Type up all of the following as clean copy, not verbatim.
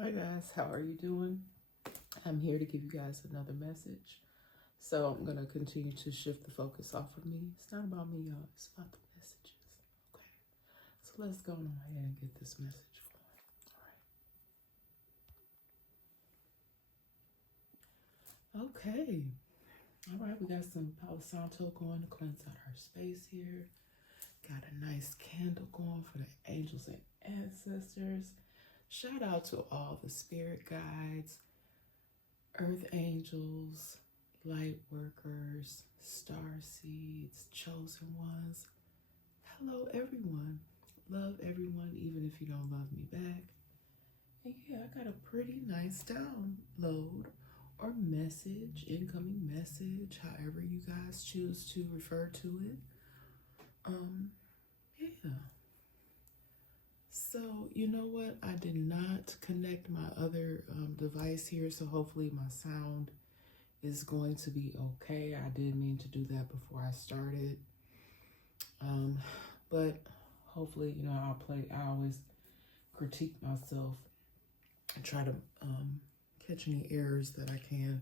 Hi guys, how are you doing? I'm here to give you guys another message. So I'm going to continue to shift the focus off of me. It's not about me, y'all. It's about the messages. Okay. So let's go on ahead and get this message going. All right. Okay. All right. We got some Palo Santo going to cleanse out our space here. Got a nice candle going for the angels and ancestors. Shout out to all the spirit guides, earth angels, light workers, star seeds, chosen ones. Hello, everyone. Love everyone, even if you don't love me back. And yeah, I got a pretty nice download or message, incoming message, however you guys choose to refer to it. Yeah. So, you know what? I did not connect my other device here, so hopefully my sound is going to be okay. I did mean to do that before I started. But hopefully, I always critique myself and try to catch any errors that I can.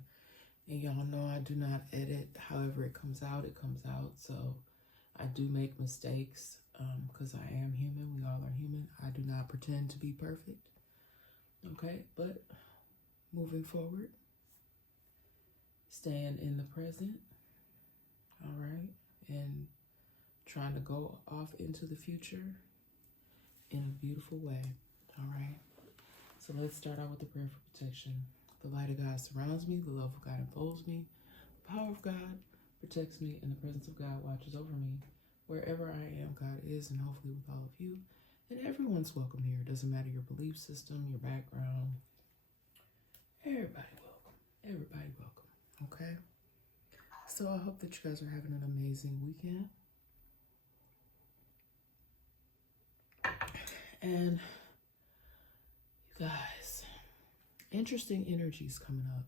And y'all know I do not edit. However it comes out, it comes out. So I do make mistakes because I am human. We all are human. I do not pretend to be perfect. Okay, but moving forward, staying in the present, all right, and trying to go off into the future in a beautiful way, all right? So let's start out with the prayer for protection. The light of God surrounds me, the love of God enfolds me, the power of God protects me, and the presence of God watches over me. Wherever I am, God is, and hopefully with all of you. And everyone's welcome here. It doesn't matter your belief system, your background. Everybody welcome. Everybody welcome. Okay? So I hope that you guys are having an amazing weekend. And you guys, interesting energies coming up.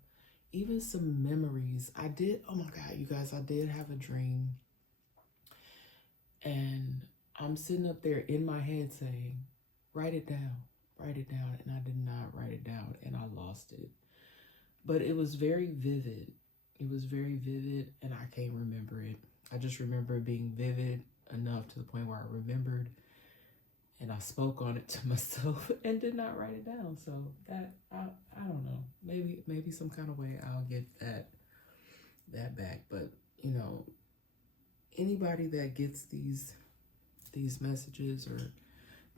Even some memories. Oh my God, you guys, I did have a dream. And I'm sitting up there in my head saying, write it down. And I did not write it down and I lost it. But it was very vivid. And I can't remember it. I just remember it being vivid enough to the point where I remembered and I spoke on it to myself and did not write it down. So that I don't know. Maybe some kind of way I'll get that back. But anybody that gets these messages or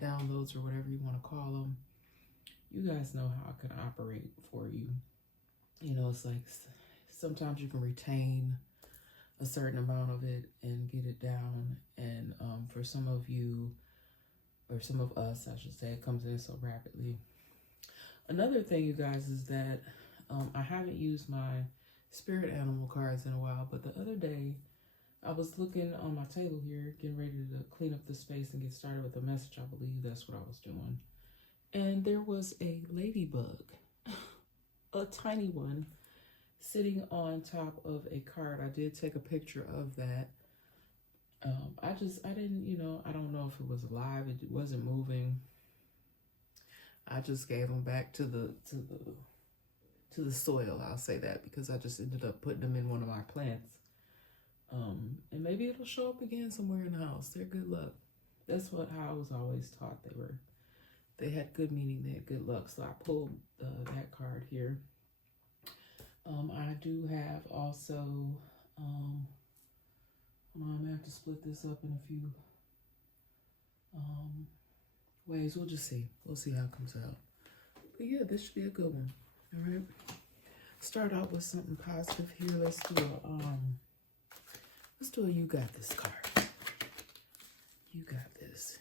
downloads or whatever you want to call them, you guys know how I can operate for you. It's like sometimes you can retain a certain amount of it and get it down. And for some of you, or some of us, I should say, it comes in so rapidly. Another thing, you guys, is that I haven't used my spirit animal cards in a while, but the other day I was looking on my table here, getting ready to clean up the space and get started with a message. I believe that's what I was doing. And there was a ladybug, a tiny one, sitting on top of a card. I did take a picture of that. I didn't, I don't know if it was alive. It wasn't moving. I just gave them back to the soil. I'll say that because I just ended up putting them in one of my plants. And maybe it'll show up again somewhere in the house. They're good luck. That's how I was always taught. They had good meaning. They had good luck. So I pulled that card here. I do have also, I'm gonna have to split this up in a few ways. We'll just see. We'll see how it comes out. But yeah, this should be a good one. All right. Start out with something positive here. Let's do a you got this card. You got this.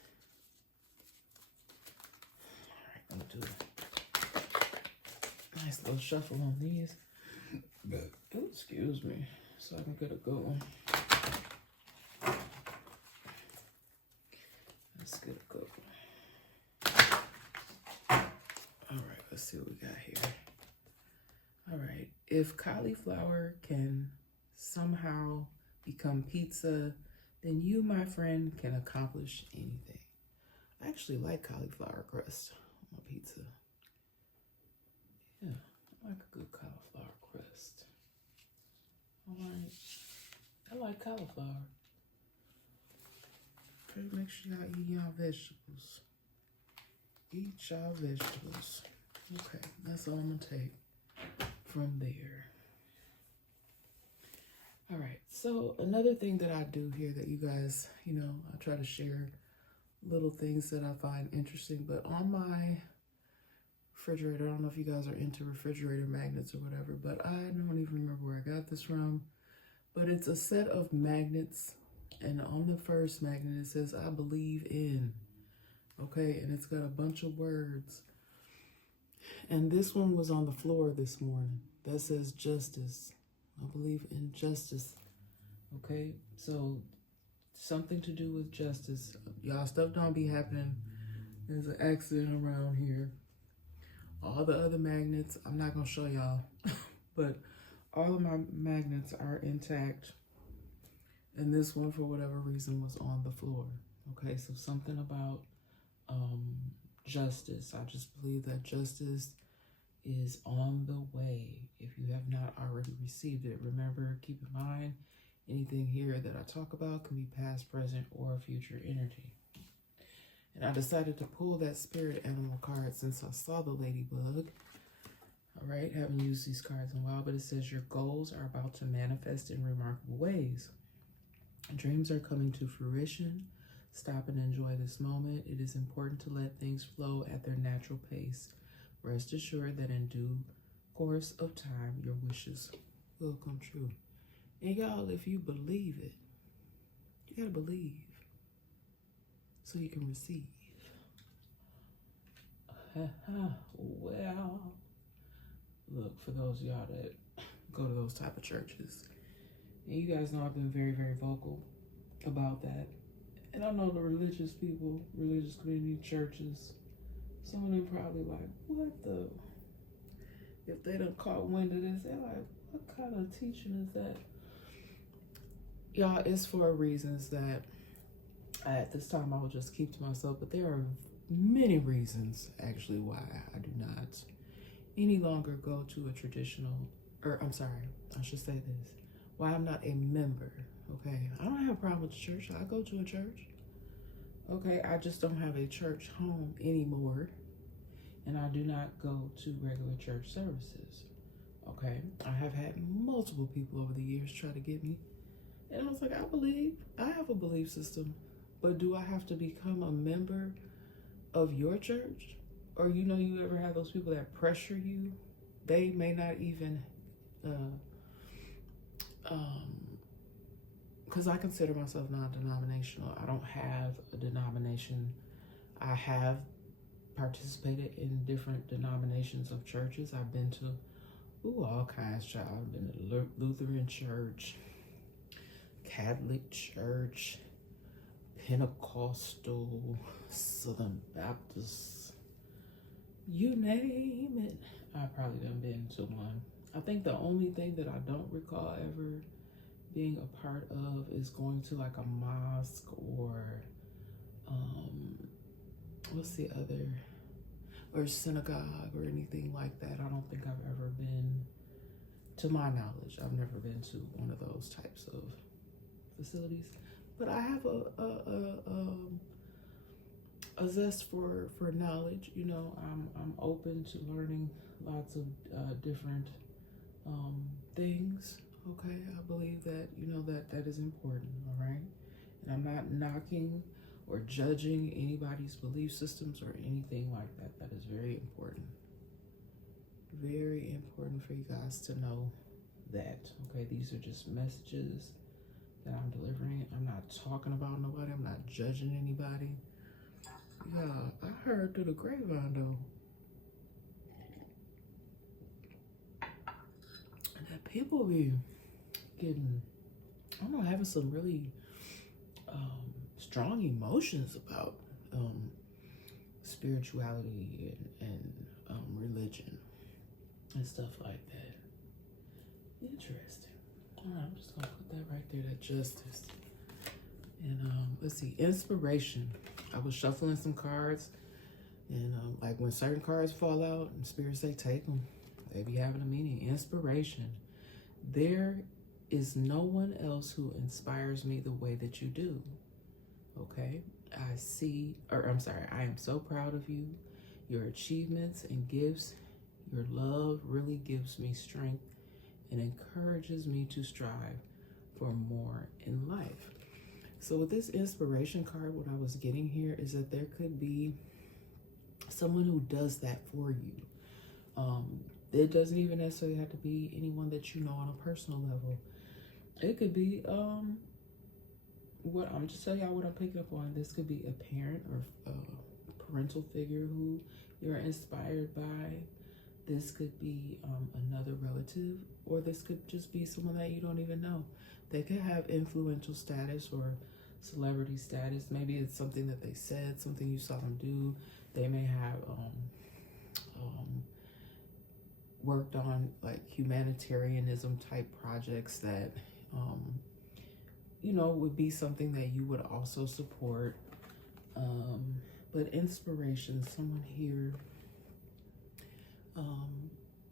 All right, I'm gonna do a nice little shuffle on these. Oh, excuse me. So I can get a good one. Let's get a good one. All right, let's see what we got here. All right, if cauliflower can somehow become pizza, then you, my friend, can accomplish anything. I actually like cauliflower crust on my pizza. like cauliflower. Okay, make sure y'all eat y'all vegetables. Eat y'all vegetables. Okay, that's all I'm gonna take from there. All right, so another thing that I do here that you guys, I try to share little things that I find interesting, but on my refrigerator, I don't know if you guys are into refrigerator magnets or whatever, but I don't even remember where I got this from, but it's a set of magnets, and on the first magnet it says, I believe in, okay, and it's got a bunch of words, and this one was on the floor this morning that says justice. I believe in justice, okay, so something to do with justice. Y'all, stuff don't be happening. There's an accident around here. All the other magnets, I'm not gonna show y'all, but all of my magnets are intact. And this one, for whatever reason, was on the floor. Okay, so something about justice. I just believe that justice is on the way if you have not already received it. Remember, keep in mind, anything here that I talk about can be past, present, or future energy. And I decided to pull that spirit animal card since I saw the ladybug. All right, haven't used these cards in a while, but it says your goals are about to manifest in remarkable ways. Dreams are coming to fruition. Stop and enjoy this moment. It is important to let things flow at their natural pace. Rest assured that in due course of time, your wishes will come true. And y'all, if you believe it, you gotta believe so you can receive. Well, look, for those of y'all that go to those type of churches, and you guys know I've been very, very vocal about that. And I know the religious people, religious community churches, some of them probably like, what the? If they done caught wind of this, they're like, what kind of teaching is that? Y'all, it's for reasons that at this time I will just keep to myself, but there are many reasons actually why I do not any longer go to a traditional, or I'm sorry, I should say this, why I'm not a member, okay? I don't have a problem with the church. I go to a church, okay? I just don't have a church home anymore, and I do not go to regular church services, okay? I have had multiple people over the years try to get me, and I was like, I have a belief system, but do I have to become a member of your church? Or you ever have those people that pressure you? They may not even, because I consider myself non-denominational. I don't have a denomination. I have participated in different denominations of churches. I've been to, all kinds, child. I've been to Lutheran church, Catholic church, Pentecostal, Southern Baptist, you name it. I probably done been to one. I think the only thing that I don't recall ever being a part of is going to like a mosque or what's the other, or synagogue or anything like that. I don't think I've ever been, to my knowledge, I've never been to one of those types of facilities. But I have a zest for knowledge. I'm open to learning lots of different things. Okay, I believe that that is important. All right, and I'm not knocking or judging anybody's belief systems or anything like that. That is very important. Very important for you guys to know that. Okay, these are just messages that I'm delivering. I'm not talking about nobody. I'm not judging anybody. Yeah, I heard through the grapevine though that people be getting, I don't know, having some really strong emotions about spirituality and religion and stuff like that. Interesting. All right, I'm just gonna put that right there, that justice. And let's see, inspiration. I was shuffling some cards, and like when certain cards fall out and spirits say take them, they be having a meaning. Inspiration. There is no one else who inspires me the way that you do. Okay? I am so proud of you. Your achievements and gifts, your love really gives me strength and encourages me to strive for more in life. So with this inspiration card, what I was getting here is that there could be someone who does that for you. It doesn't even necessarily have to be anyone that you know on a personal level. It could be what I'm just telling y'all what I'm picking up on. This could be a parent or a parental figure who you're inspired by. This could be another relative, or this could just be someone that you don't even know. They could have influential status or celebrity status. Maybe it's something that they said, something you saw them do. They may have worked on like humanitarianism type projects that would be something that you would also support. But inspiration, someone here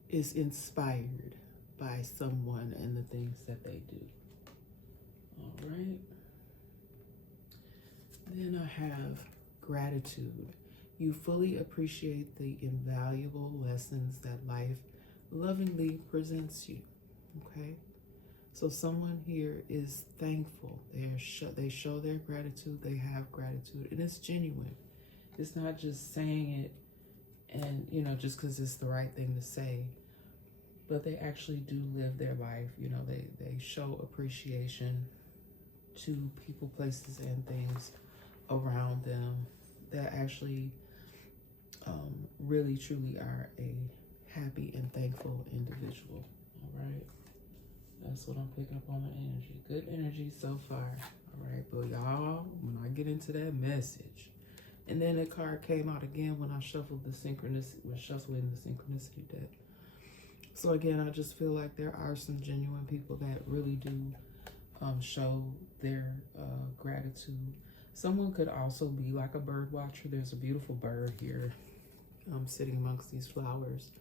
is inspired by someone and the things that they do. All right. Then I have gratitude. You fully appreciate the invaluable lessons that life lovingly presents you. Okay. So someone here is thankful. They show their gratitude. They have gratitude, and it's genuine. It's not just saying it and, just because it's the right thing to say, but they actually do live their life. They show appreciation to people, places, and things around them that actually really, truly are a happy and thankful individual. All right. That's what I'm picking up on the energy. Good energy so far. All right. But y'all, when I get into that message, and then the card came out again when I shuffled shuffling the synchronicity deck. So again, I just feel like there are some genuine people that really do show their gratitude. Someone could also be like a bird watcher. There's a beautiful bird here sitting amongst these flowers.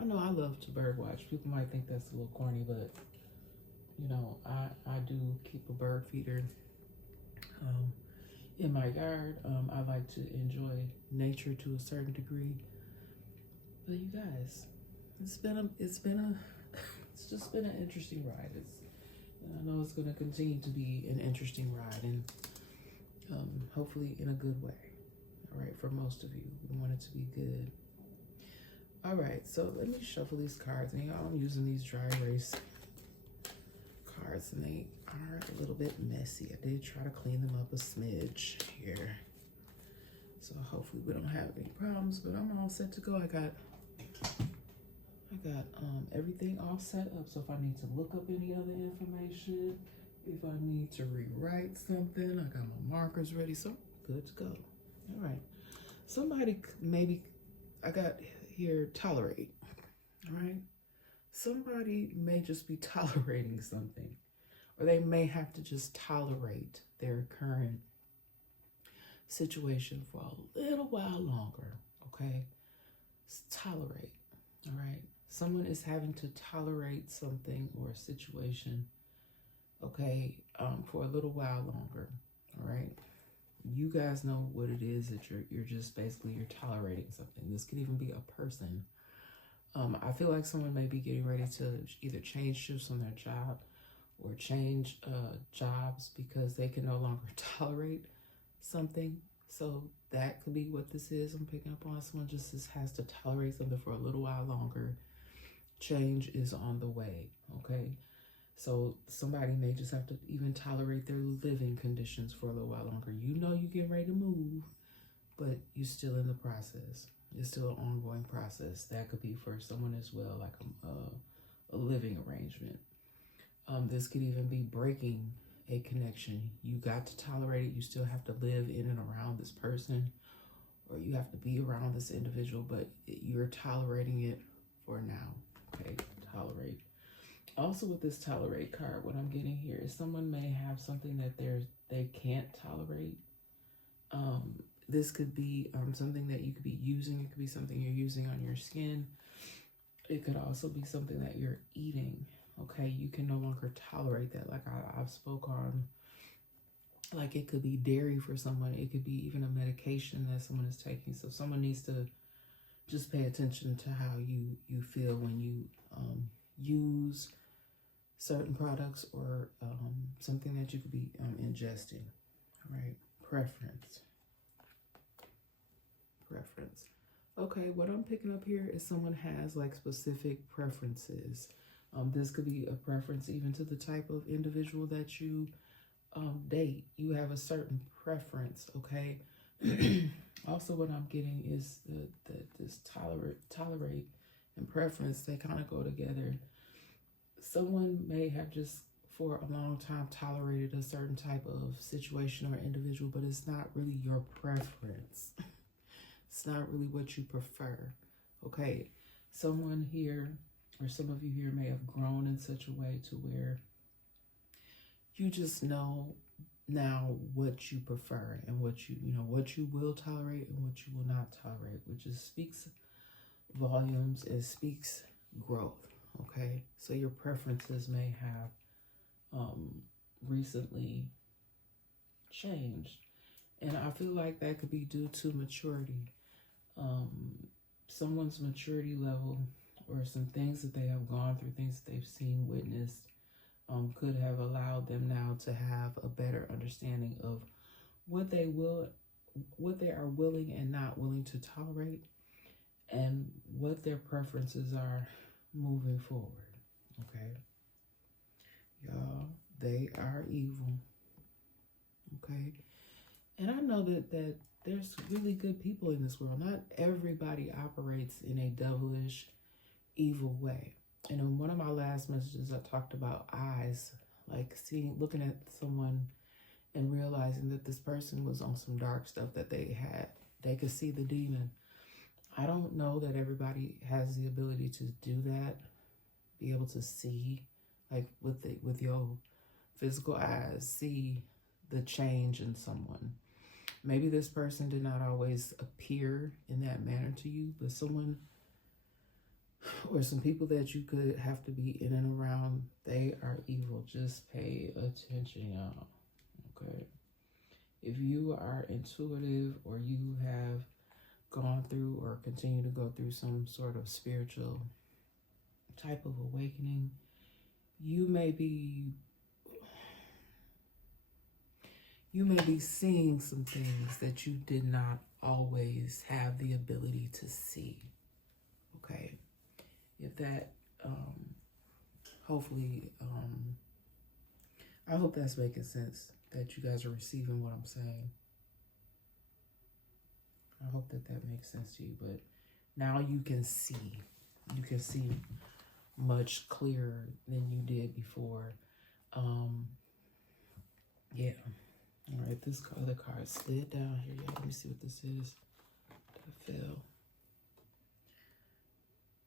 I know I love to bird watch. People might think that's a little corny, but I do keep a bird feeder in my yard. I like to enjoy nature to a certain degree. But you guys, it's just been an interesting ride. I know it's going to continue to be an interesting ride, and hopefully in a good way. All right, for most of you, we want it to be good. All right, so let me shuffle these cards. And y'all, I'm using these dry erase cards, and they are a little bit messy. I did try to clean them up a smidge here, so hopefully we don't have any problems. But I'm all set to go. I got everything all set up. So if I need to look up any other information, if I need to rewrite something, I got my markers ready. So I'm good to go. All right. Somebody maybe I got here tolerate. All right. Somebody may just be tolerating something, or they may have to just tolerate their current situation for a little while longer. Okay. Tolerate. All right. Someone is having to tolerate something or a situation, okay, for a little while longer. All right. You guys know what it is that you're just basically you're tolerating something. This could even be a person. I feel like someone may be getting ready to either change shifts on their job or change jobs because they can no longer tolerate something. So that could be what this is. I'm picking up on someone just has to tolerate something for a little while longer. Change is on the way, okay? So somebody may just have to even tolerate their living conditions for a little while longer. You get ready to move, but you're still in the process. It's still an ongoing process. That could be for someone as well, like a living arrangement. This could even be breaking a connection. You got to tolerate it. You still have to live in and around this person, or you have to be around this individual, but you're tolerating it for now. Okay, tolerate. Also with this tolerate card, what I'm getting here is someone may have something that they can't tolerate. This could be something that you could be using. It could be something you're using on your skin. It could also be something that you're eating. Okay, you can no longer tolerate that. Like I've spoke on, like it could be dairy for someone. It could be even a medication that someone is taking. So someone needs to just pay attention to how you feel when you use certain products or something that you could be ingesting. All right, preference. Okay, what I'm picking up here is someone has like specific preferences. This could be a preference even to the type of individual that you date. You have a certain preference, okay? Also, what I'm getting is this tolerate and preference, they kind of go together. Someone may have just for a long time tolerated a certain type of situation or individual, but it's not really your preference. It's not really what you prefer, okay? Someone here, or some of you here may have grown in such a way to where you just know now what you prefer and what what you will tolerate and what you will not tolerate, which just speaks volumes. It speaks growth, okay? So your preferences may have recently changed, and I feel like that could be due to maturity. Someone's maturity level or some things that they have gone through, things that they've seen, witnessed, could have allowed them now to have a better understanding of what they are willing and not willing to tolerate, and what their preferences are moving forward. Okay, y'all, they are evil. Okay, and I know that there's really good people in this world. Not everybody operates in a devilish, evil way. And in one of my last messages, I talked about eyes, like looking at someone and realizing that this person was on some dark stuff that they had. They could see the demon. I don't know that everybody has the ability to do that, be able to see, like with your physical eyes, see the change in someone. Maybe this person did not always appear in that manner to you, but someone or some people that you could have to be in and around, they are evil. Just pay attention, y'all. Okay. If you are intuitive or you have gone through or continue to go through some sort of spiritual type of awakening, you may be seeing some things that you did not always have the ability to see. Okay. If that, hopefully, I hope that's making sense, that you guys are receiving what I'm saying. I hope that makes sense to you, but now you can see much clearer than you did before. Yeah. All right, this other card slid down here. Yeah, let me see what this is. That fell.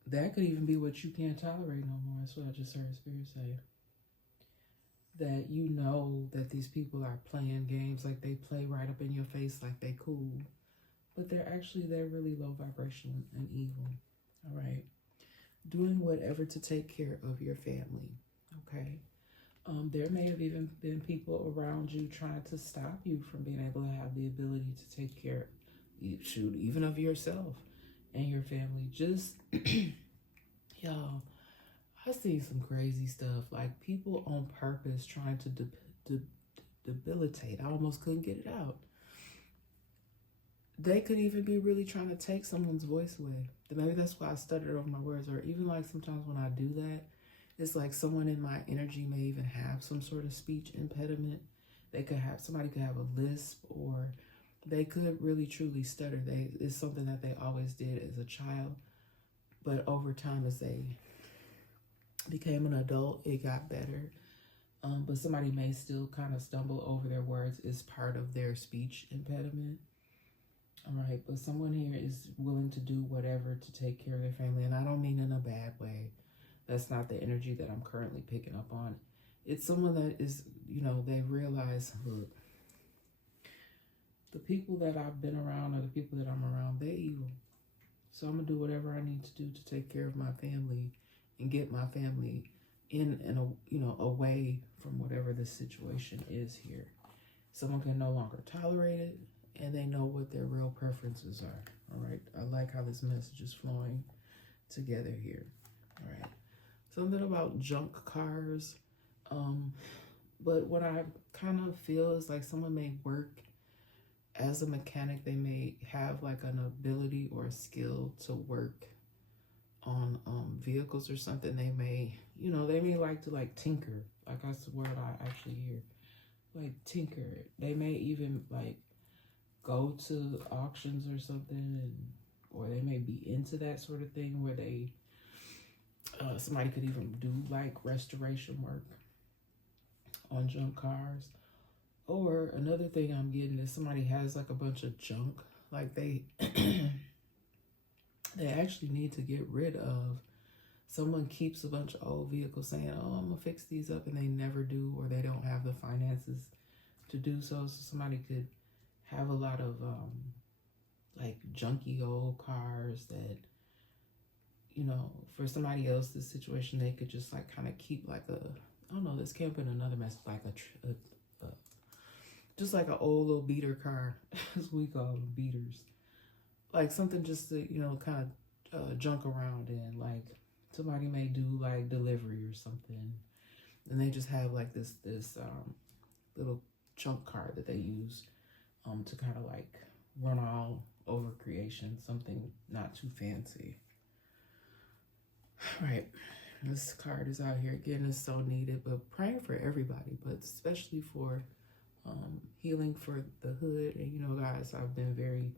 That could even be what you can't tolerate no more. That's what I just heard Spirit say. That you know that these people are playing games, like they play right up in your face like they cool. But they're really low vibration and evil. All right. Doing whatever to take care of your family. Okay. There may have even been people around you trying to stop you from being able to have the ability to take care, even of yourself and your family. Just, y'all, I see some crazy stuff, like people on purpose trying to debilitate. I almost couldn't get it out. They could even be really trying to take someone's voice away. Maybe that's why I stuttered over my words, or even like sometimes when I do that, it's like someone in my energy may even have some sort of speech impediment. Somebody could have a lisp, or they could really truly stutter. It's something that they always did as a child, but over time as they became an adult, it got better. But somebody may still kind of stumble over their words as part of their speech impediment. All right, but someone here is willing to do whatever to take care of their family, and I don't mean in a bad way. That's not the energy that I'm currently picking up on. It's someone that is, they realize, look, the people that I've been around or the people that I'm around, they're evil. So I'm going to do whatever I need to do to take care of my family and get my family in a away from whatever the situation is here. Someone can no longer tolerate it, and they know what their real preferences are. All right. I like how this message is flowing together here. All right. Something about junk cars. But what I kind of feel is like someone may work as a mechanic. They may have like an ability or a skill to work on vehicles or something. They may, they may like to like tinker. Like that's the word I actually hear. Like tinker. They may even like go to auctions or something, or they may be into that sort of thing where they somebody could even do like restoration work on junk cars. Or another thing I'm getting is somebody has like a bunch of junk, like they they actually need to get rid of. Someone keeps a bunch of old vehicles saying, oh, I'm gonna fix these up, and they never do, or they don't have the finances to do so. So somebody could have a lot of like junky old cars that, for somebody else's situation, they could just like kind of keep like a, I don't know, this can't put another mess, like a just like an old little beater car, as we call them, beaters. Like something just to, kind of junk around in. Like somebody may do like delivery or something, and they just have like this little junk car that they use to kind of like run all over creation, something not too fancy. All right, this card is out here again. It's so needed, but praying for everybody, but especially for healing for the hood. And guys, I've been very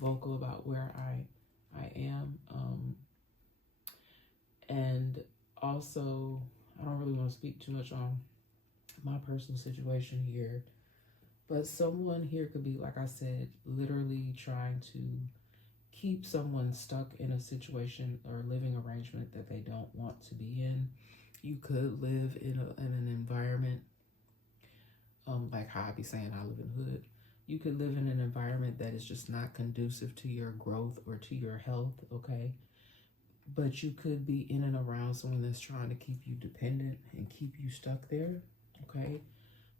vocal about where I am, and also I don't really want to speak too much on my personal situation here, but someone here could be, like I said, literally trying to keep someone stuck in a situation or living arrangement that they don't want to be in. You could live in an environment, like how I be saying I live in the hood. You could live in an environment that is just not conducive to your growth or to your health, okay? But you could be in and around someone that's trying to keep you dependent and keep you stuck there, okay?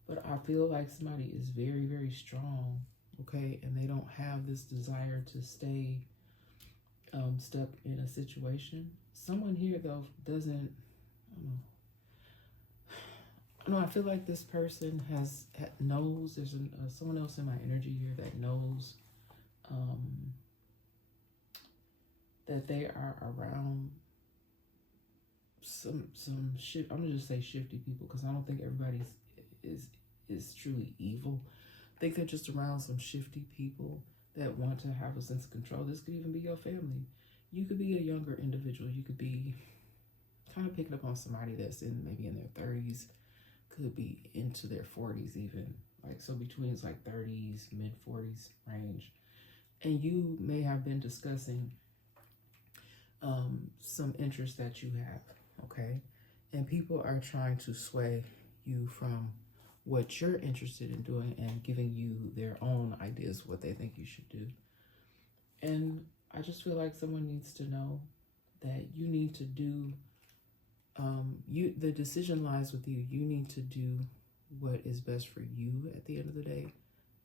But I feel like somebody is very, very strong, okay? And they don't have this desire to stay stuck in a situation. Someone here, though, doesn't, I feel like this person knows. There's someone else in my energy here that knows that they are around some shit. I'm gonna just say shifty people, because I don't think everybody is truly evil. I think they're just around some shifty people that want to have a sense of control. This could even be your family. You could be a younger individual. You could be kind of picking up on somebody that's maybe in their 30s, could be into their 40s even. Like, so between it's like 30s, mid 40s range. And you may have been discussing some interest that you have, okay? And people are trying to sway you from what you're interested in doing and giving you their own ideas of what they think you should do. And I just feel like someone needs to know that you need to do, the decision lies with you. You need to do what is best for you at the end of the day,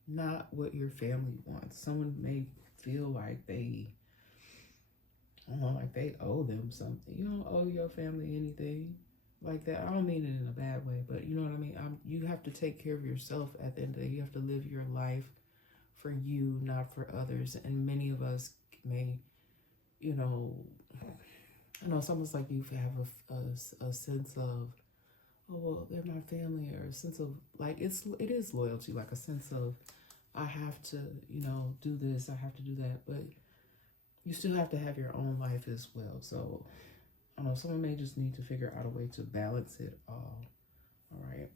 not what your family wants. Someone may feel like they owe them something. You don't owe your family anything like that. I don't mean it in a bad way, but you know what I mean? You have to take care of yourself at the end of the day. You have to live your life for you, not for others. And many of us may, it's almost like you have a sense of, oh, well, they're my family, or a sense of, like, it is loyalty, like a sense of, I have to, do this, I have to do that, but you still have to have your own life as well. So, I don't know, someone may just need to figure out a way to balance it all right?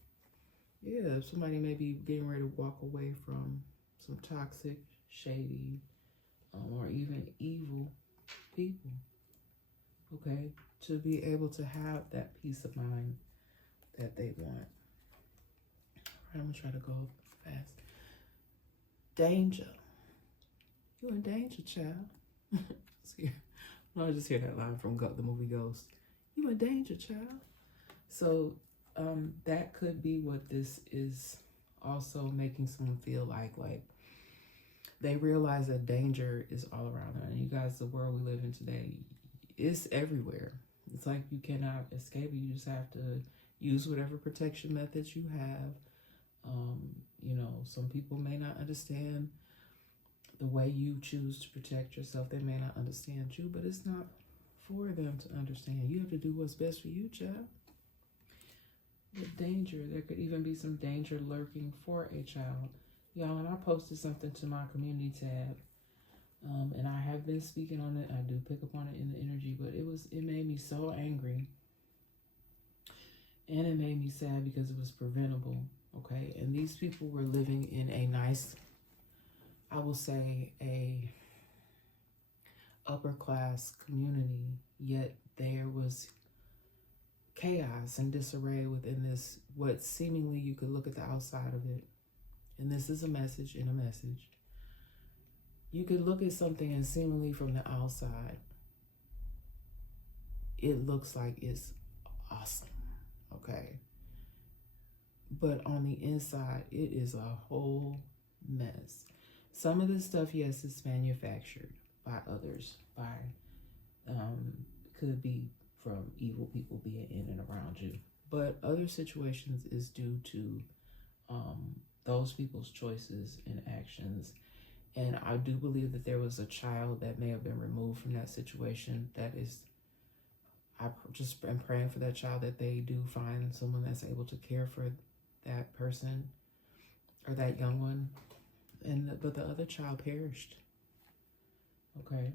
Yeah, somebody may be getting ready to walk away from some toxic, shady, or even evil people, okay? To be able to have that peace of mind that they want. All right, I'm gonna try to go fast. Danger. You in danger, child. I just hear that line from the movie Ghost. You in danger, child. So that could be what this is also making someone feel like they realize that danger is all around them. And you guys, the world we live in today is everywhere. It's like you cannot escape it. You just have to use whatever protection methods you have. You know, some people may not understand the way you choose to protect yourself. They may not understand you, but it's not for them to understand. You have to do what's best for you, child. The danger, there could even be some danger lurking for a child. Y'all, and I posted something to my community tab, and I have been speaking on it. I do pick up on it in the energy, but it made me so angry, and it made me sad because it was preventable. Okay, and these people were living in a nice, I will say, a upper class community, yet there was chaos and disarray within this, what seemingly you could look at the outside of it. And this is a message in a message. You could look at something and seemingly from the outside, it looks like it's awesome, okay? But on the inside, it is a whole mess. Some of this stuff, yes, is manufactured by others, could be from evil people being in and around you. But other situations is due to those people's choices and actions. And I do believe that there was a child that may have been removed from that situation. That is, I just am praying for that child, that they do find someone that's able to care for that person or that young one. But the other child perished. Okay,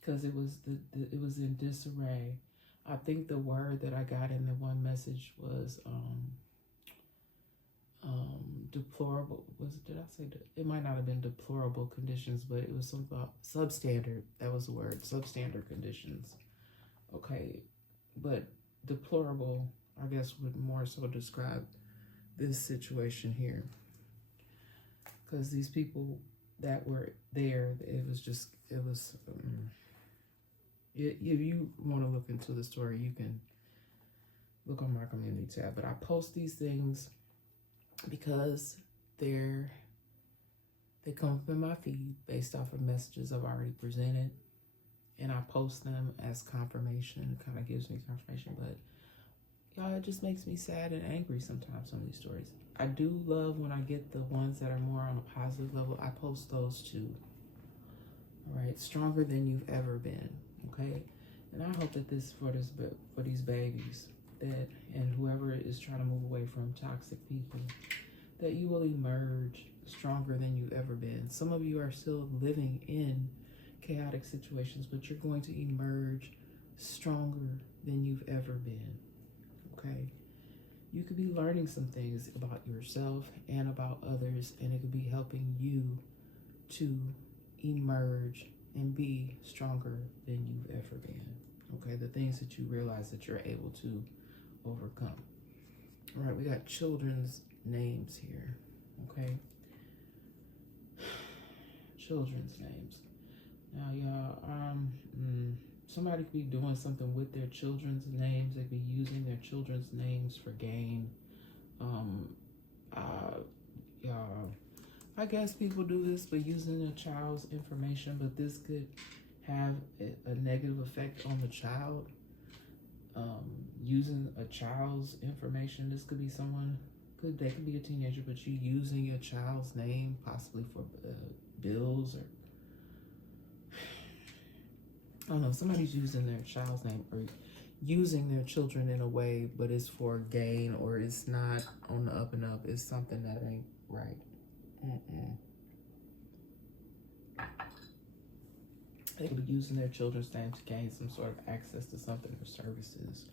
because it was it was in disarray. I think the word that I got in the one message was deplorable. Did I say that? It might not have been deplorable conditions, but it was something about substandard. That was the word, substandard conditions. Okay, but deplorable, I guess, would more so describe this situation here. Because these people that were there, if you want to look into the story, you can look on my community tab. But I post these things because they come up in my feed based off of messages I've already presented, and I post them as confirmation. It kind of gives me confirmation, but y'all, it just makes me sad and angry sometimes, some of these stories. I do love when I get the ones that are more on a positive level. I post those too. All right, stronger than you've ever been. Okay, and I hope that for these babies, that, and whoever is trying to move away from toxic people, that you will emerge stronger than you've ever been. Some of you are still living in chaotic situations, but you're going to emerge stronger than you've ever been. Okay, you could be learning some things about yourself and about others, and it could be helping you to emerge and be stronger than you've ever been. Okay, the things that you realize that you're able to overcome. All right, we got children's names here. Okay, children's names. Now, y'all, somebody could be doing something with their children's names. They could be using their children's names for gain. Y'all, I guess people do this by using a child's information, but this could have a negative effect on the child. Using a child's information, this could be someone, they could be a teenager, but you using a child's name possibly for bills, or I don't know, somebody's using their child's name or using their children in a way, but it's for gain, or it's not on the up and up. It's something that ain't right. They could be using their children's name to gain some sort of access to something or services.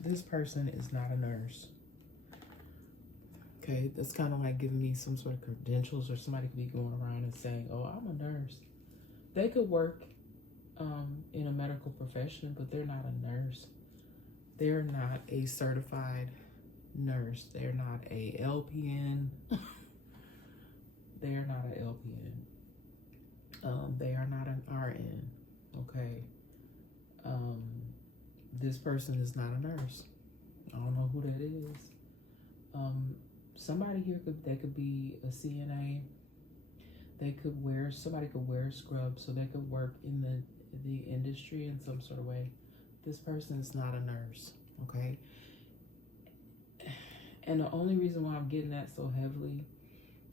This person is not a nurse. Okay, that's kind of like giving me some sort of credentials, or somebody could be going around and saying, oh, I'm a nurse. They could work in a medical profession, but they're not a nurse. They're not a certified nurse. They're not a LPN. They are not an LPN. They are not an RN. Okay. this person is not a nurse. I don't know who that is. Somebody here could be a CNA. Somebody could wear scrubs, so they could work in the industry in some sort of way. This person is not a nurse, okay? And the only reason why I'm getting that so heavily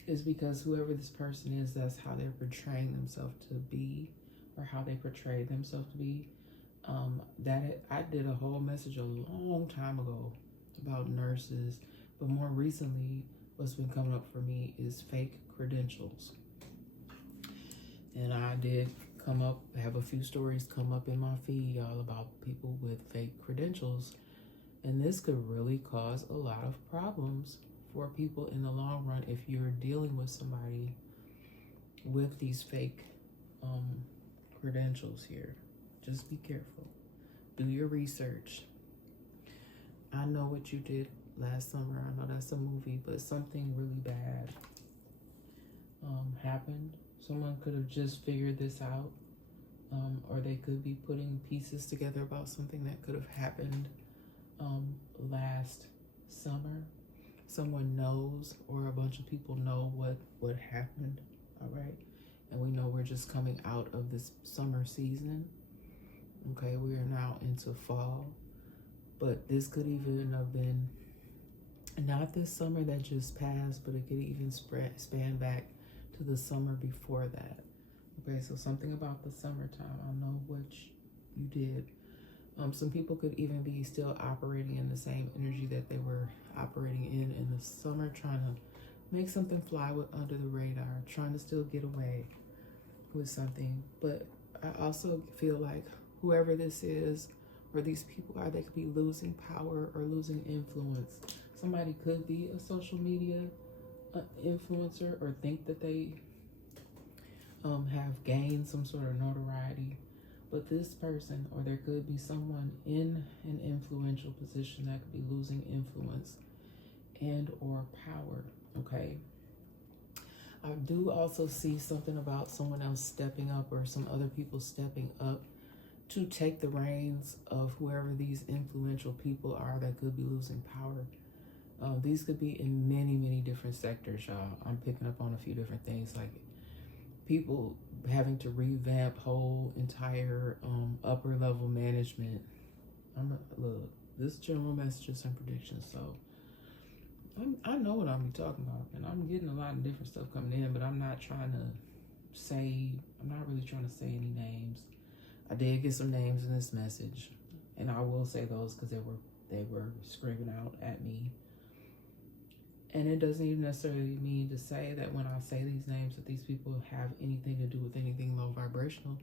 is because whoever this person is, that's how they're portraying themselves to be, or how they portray themselves to be. I did a whole message a long time ago about nurses, but more recently, what's been coming up for me is fake credentials. And I did have a few stories come up in my feed, y'all, about people with fake credentials. And this could really cause a lot of problems for people in the long run if you're dealing with somebody with these fake credentials here. Just be careful. Do your research. I know what you did last summer. I know that's a movie, but something really bad happened. Someone could have just figured this out, or they could be putting pieces together about something that could have happened last summer. Someone knows, or a bunch of people know what happened, all right? And we know we're just coming out of this summer season. Okay, we are now into fall, but this could even have been not this summer that just passed, but it could even span back to the summer before that. Okay, so something about the summertime. I know what you did. Some people could even be still operating in the same energy that they were operating in the summer, trying to make something fly under the radar, trying to still get away with something. But I also feel like whoever this is, or these people are, they could be losing power or losing influence. Somebody could be a social media influencer, or think that they have gained some sort of notoriety. But this person, or there could be someone in an influential position that could be losing influence and or power, okay? I do also see something about someone else stepping up, or some other people stepping up to take the reins of whoever these influential people are that could be losing power. These could be in many, many different sectors, y'all. I'm picking up on a few different things, like people having to revamp whole entire upper level management. Look, this is general messages and predictions, so I know what I'm talking about, and I'm getting a lot of different stuff coming in, but I'm not really trying to say any names. I did get some names in this message, and I will say those because they were screaming out at me. And it doesn't even necessarily mean to say that when I say these names that these people have anything to do with anything low vibrational.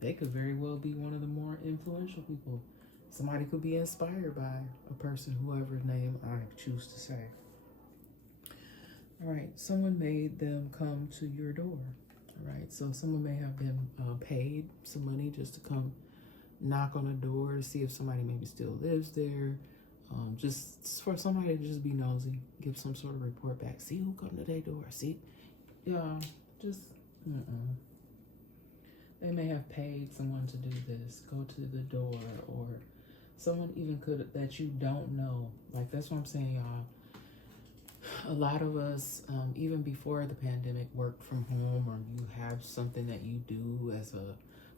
They could very well be one of the more influential people. Somebody could be inspired by a person, whoever's name I choose to say. All right, someone made them come to your door. All right, so someone may have been paid some money just to come knock on a door to see if somebody maybe still lives there. Just for somebody to just be nosy, give some sort of report back. See who come to their door. See, yeah, just They may have paid someone to do this. Go to the door, or someone even could that you don't know. Like, that's what I'm saying, y'all. A lot of us, even before the pandemic, work from home, or you have something that you do as a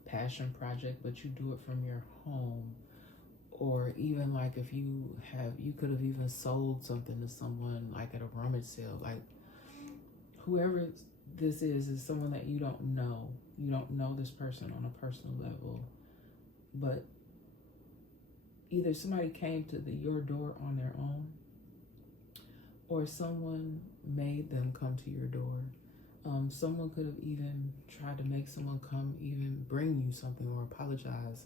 passion project, but you do it from your home. Or even like if you could have even sold something to someone, like at a rummage sale. Like, whoever this is someone that you don't know. You don't know this person on a personal level, but either somebody came to your door on their own, or someone made them come to your door. Someone could have even tried to make someone come, even bring you something, or apologize.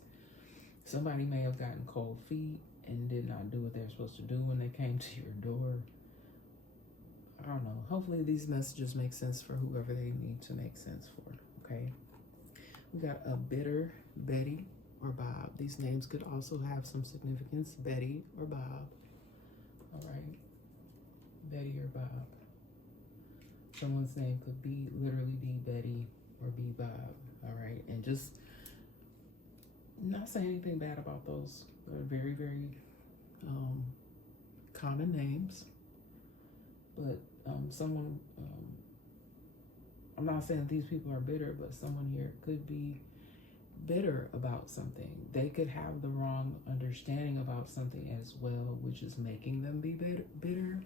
Somebody may have gotten cold feet and did not do what they're supposed to do when they came to your door. I don't know. Hopefully these messages make sense for whoever they need to make sense for, okay? We got a bitter Betty or Bob. These names could also have some significance. Betty or Bob. All right. Betty or Bob. Someone's name could literally be Betty or be Bob. All right. And just Not saying anything bad about those. They're very, very common names. But someone, I'm not saying these people are bitter, but someone here could be bitter about something. They could have the wrong understanding about something as well, which is making them be bitter.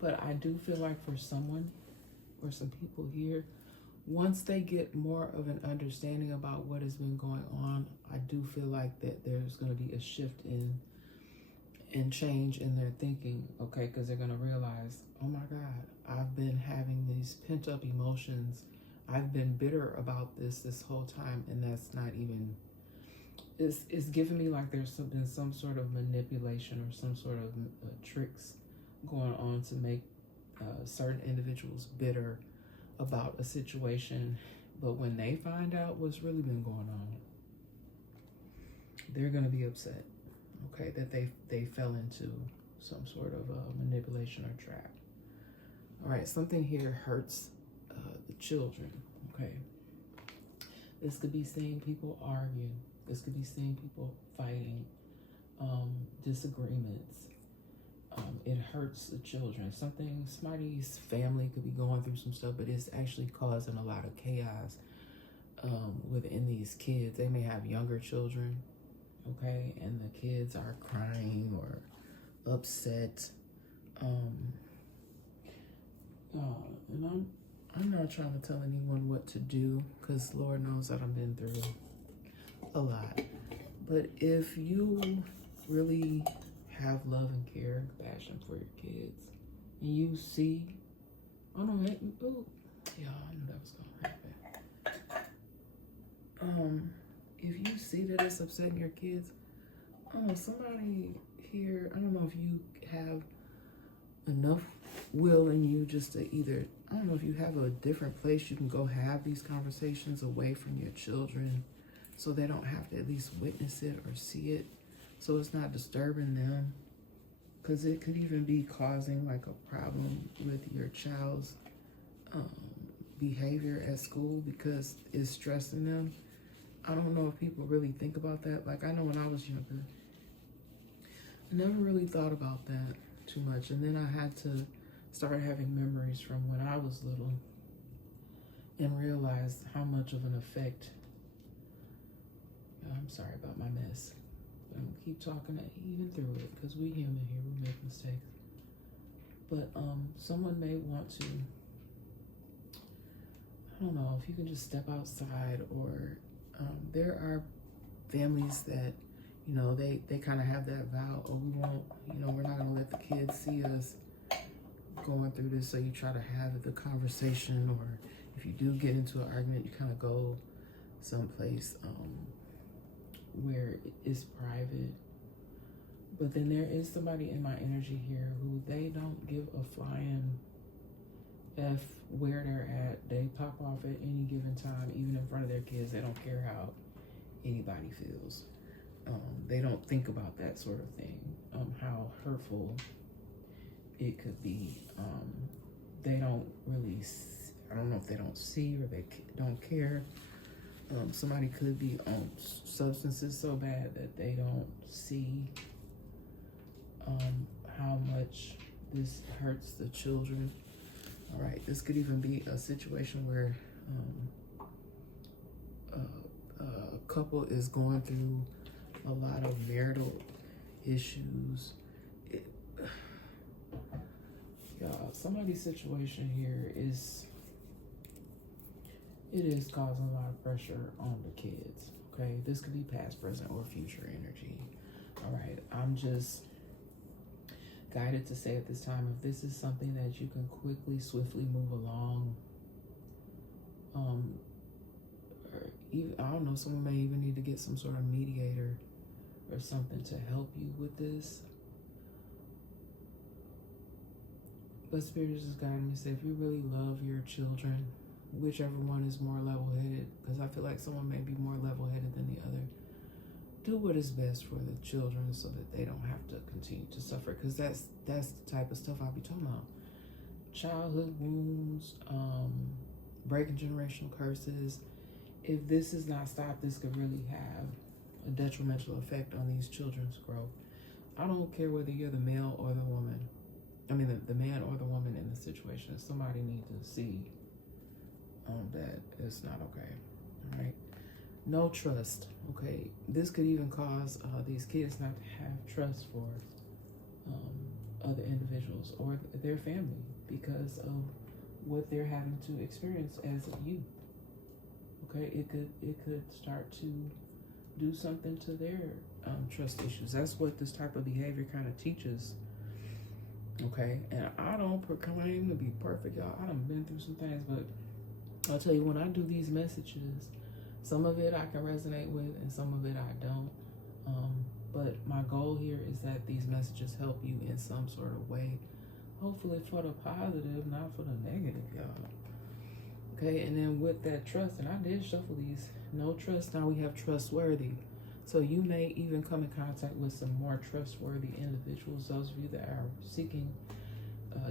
But I do feel like for someone or some people here, once they get more of an understanding about what has been going on, I do feel like that there's going to be a shift in change in their thinking, okay? Because they're going to realize, oh my God, I've been having these pent up emotions. I've been bitter about this whole time, and that's not even, it's giving me like there's been some sort of manipulation or some sort of tricks going on to make certain individuals bitter about a situation. But when they find out what's really been going on, they're going to be upset, okay, that they fell into some sort of manipulation or trap. All right, something here hurts the children, okay? This could be seeing people argue. This could be seeing people fighting, disagreements. It hurts the children. Somebody's family could be going through some stuff, but it's actually causing a lot of chaos within these kids. They may have younger children, okay, and the kids are crying or upset. And I'm not trying to tell anyone what to do, because Lord knows that I've been through a lot. But if you really have love and care and compassion for your kids, and you see, oh no, oh, yeah, I knew that was gonna happen. If you see that it's upsetting your kids, somebody here, I don't know if you have enough will in you just to either, I don't know if you have a different place you can go have these conversations away from your children so they don't have to at least witness it or see it, so it's not disturbing them, because it could even be causing like a problem with your child's behavior at school because it's stressing them. I don't know if people really think about that. Like, I know when I was younger, I never really thought about that too much, and then I had to start having memories from when I was little and realized how much of an effect. I'm sorry about my mess. I'm gonna keep talking even through it, because we human here, we make mistakes. But someone may want to, I don't know, if you can just step outside, or there are families that, you know, they kind of have that vow, or we won't, you know, we're not gonna let the kids see us going through this, so you try to have the conversation, or if you do get into an argument, you kind of go someplace where it's private. But then there is somebody in my energy here who they don't give a flying F where they're at. They pop off at any given time, even in front of their kids. They don't care how anybody feels. They don't think about that sort of thing, how hurtful it could be. They don't really, I don't know if they don't see or they don't care. Somebody could be on substances so bad that they don't see how much this hurts the children. All right, this could even be a situation where a couple is going through a lot of marital issues. Somebody's situation here is causing a lot of pressure on the kids, okay? This could be past, present, or future energy. All right, I'm just guided to say at this time, if this is something that you can quickly, swiftly move along, or even, I don't know, someone may even need to get some sort of mediator or something to help you with this. But Spirit is just guiding me to say, if you really love your children, whichever one is more level-headed, because I feel like someone may be more level-headed than the other, do what is best for the children so that they don't have to continue to suffer, because that's the type of stuff I'll be talking about. Childhood wounds, breaking generational curses. if this is not stopped, this could really have a detrimental effect on these children's growth. I don't care whether you're the male or the woman. I mean, the man or the woman in the situation. Somebody needs to see that it's not okay. All right. No trust. Okay. This could even cause these kids not to have trust for other individuals or their family because of what they're having to experience as a youth. Okay. It could start to do something to their trust issues. That's what this type of behavior kind of teaches. Okay, and I don't proclaim to be perfect, y'all. I done been through some things, but I'll tell you, when I do these messages, some of it I can resonate with and some of it I don't. But my goal here is that these messages help you in some sort of way, hopefully for the positive, not for the negative, y'all. Okay, and then with that trust, and I did shuffle these, no trust, now we have trustworthy. So you may even come in contact with some more trustworthy individuals, those of you that are seeking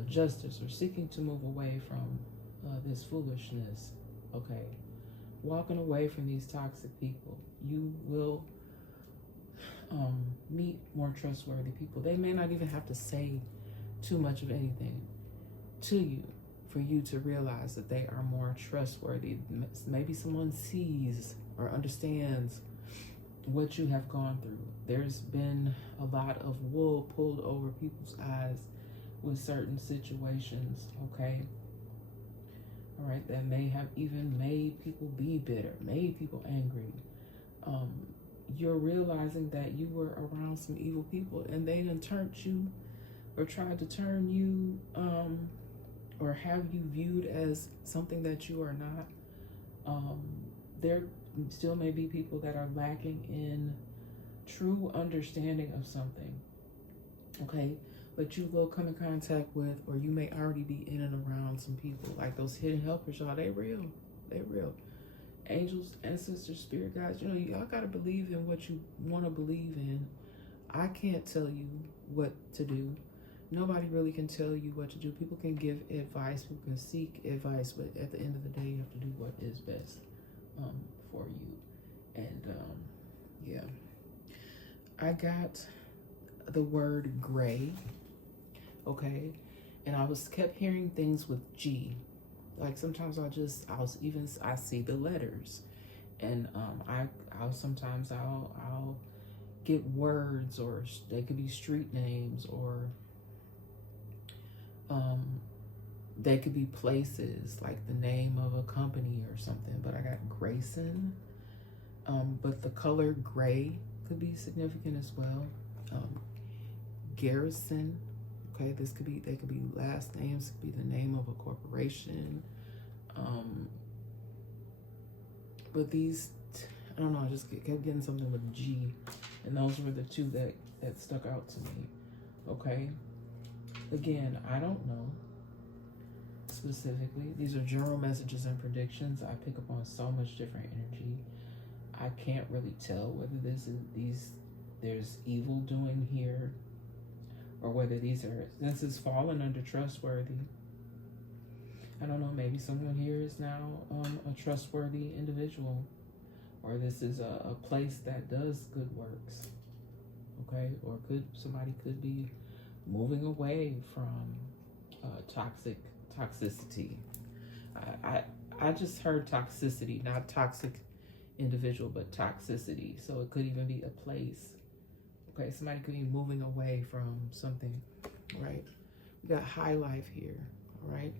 justice or seeking to move away from this foolishness, okay? Walking away from these toxic people. You will meet more trustworthy people. They may not even have to say too much of anything to you for you to realize that they are more trustworthy. Maybe someone sees or understands what you have gone through. There's been a lot of wool pulled over people's eyes with certain situations, okay? All right, that may have even made people be bitter, made people angry. You're realizing that you were around some evil people and they done turned you or tried to turn you or have you viewed as something that you are not. There still may be people that are lacking in true understanding of something, okay? But you will come in contact with, or you may already be in and around some people like those hidden helpers, y'all. They real. They real. Angels, ancestors, spirit guides, you know, y'all got to believe in what you want to believe in. I can't tell you what to do. Nobody really can tell you what to do. People can give advice, people can seek advice, but at the end of the day, you have to do what is best for you. And yeah, I got the word gray, okay, and I kept hearing things with G. Like sometimes I see the letters, and I'll get words, or they could be street names, or they could be places like the name of a company or something. But I got Grayson, but the color gray could be significant as well. Garrison, okay, they could be last names, could be the name of a corporation. But these, I don't know, I just kept getting something with G, and those were the two that stuck out to me. Okay, again, I don't know specifically. These are general messages and predictions. I pick up on so much different energy. I can't really tell whether there's evil doing here, or whether this is fallen under trustworthy. I don't know, maybe someone here is now a trustworthy individual, or this is a place that does good works, okay? Or somebody could be moving away from toxicity. I just heard toxicity, not toxic individual, but toxicity. So it could even be a place. Okay, somebody could be moving away from something, right? We got high life here, all right?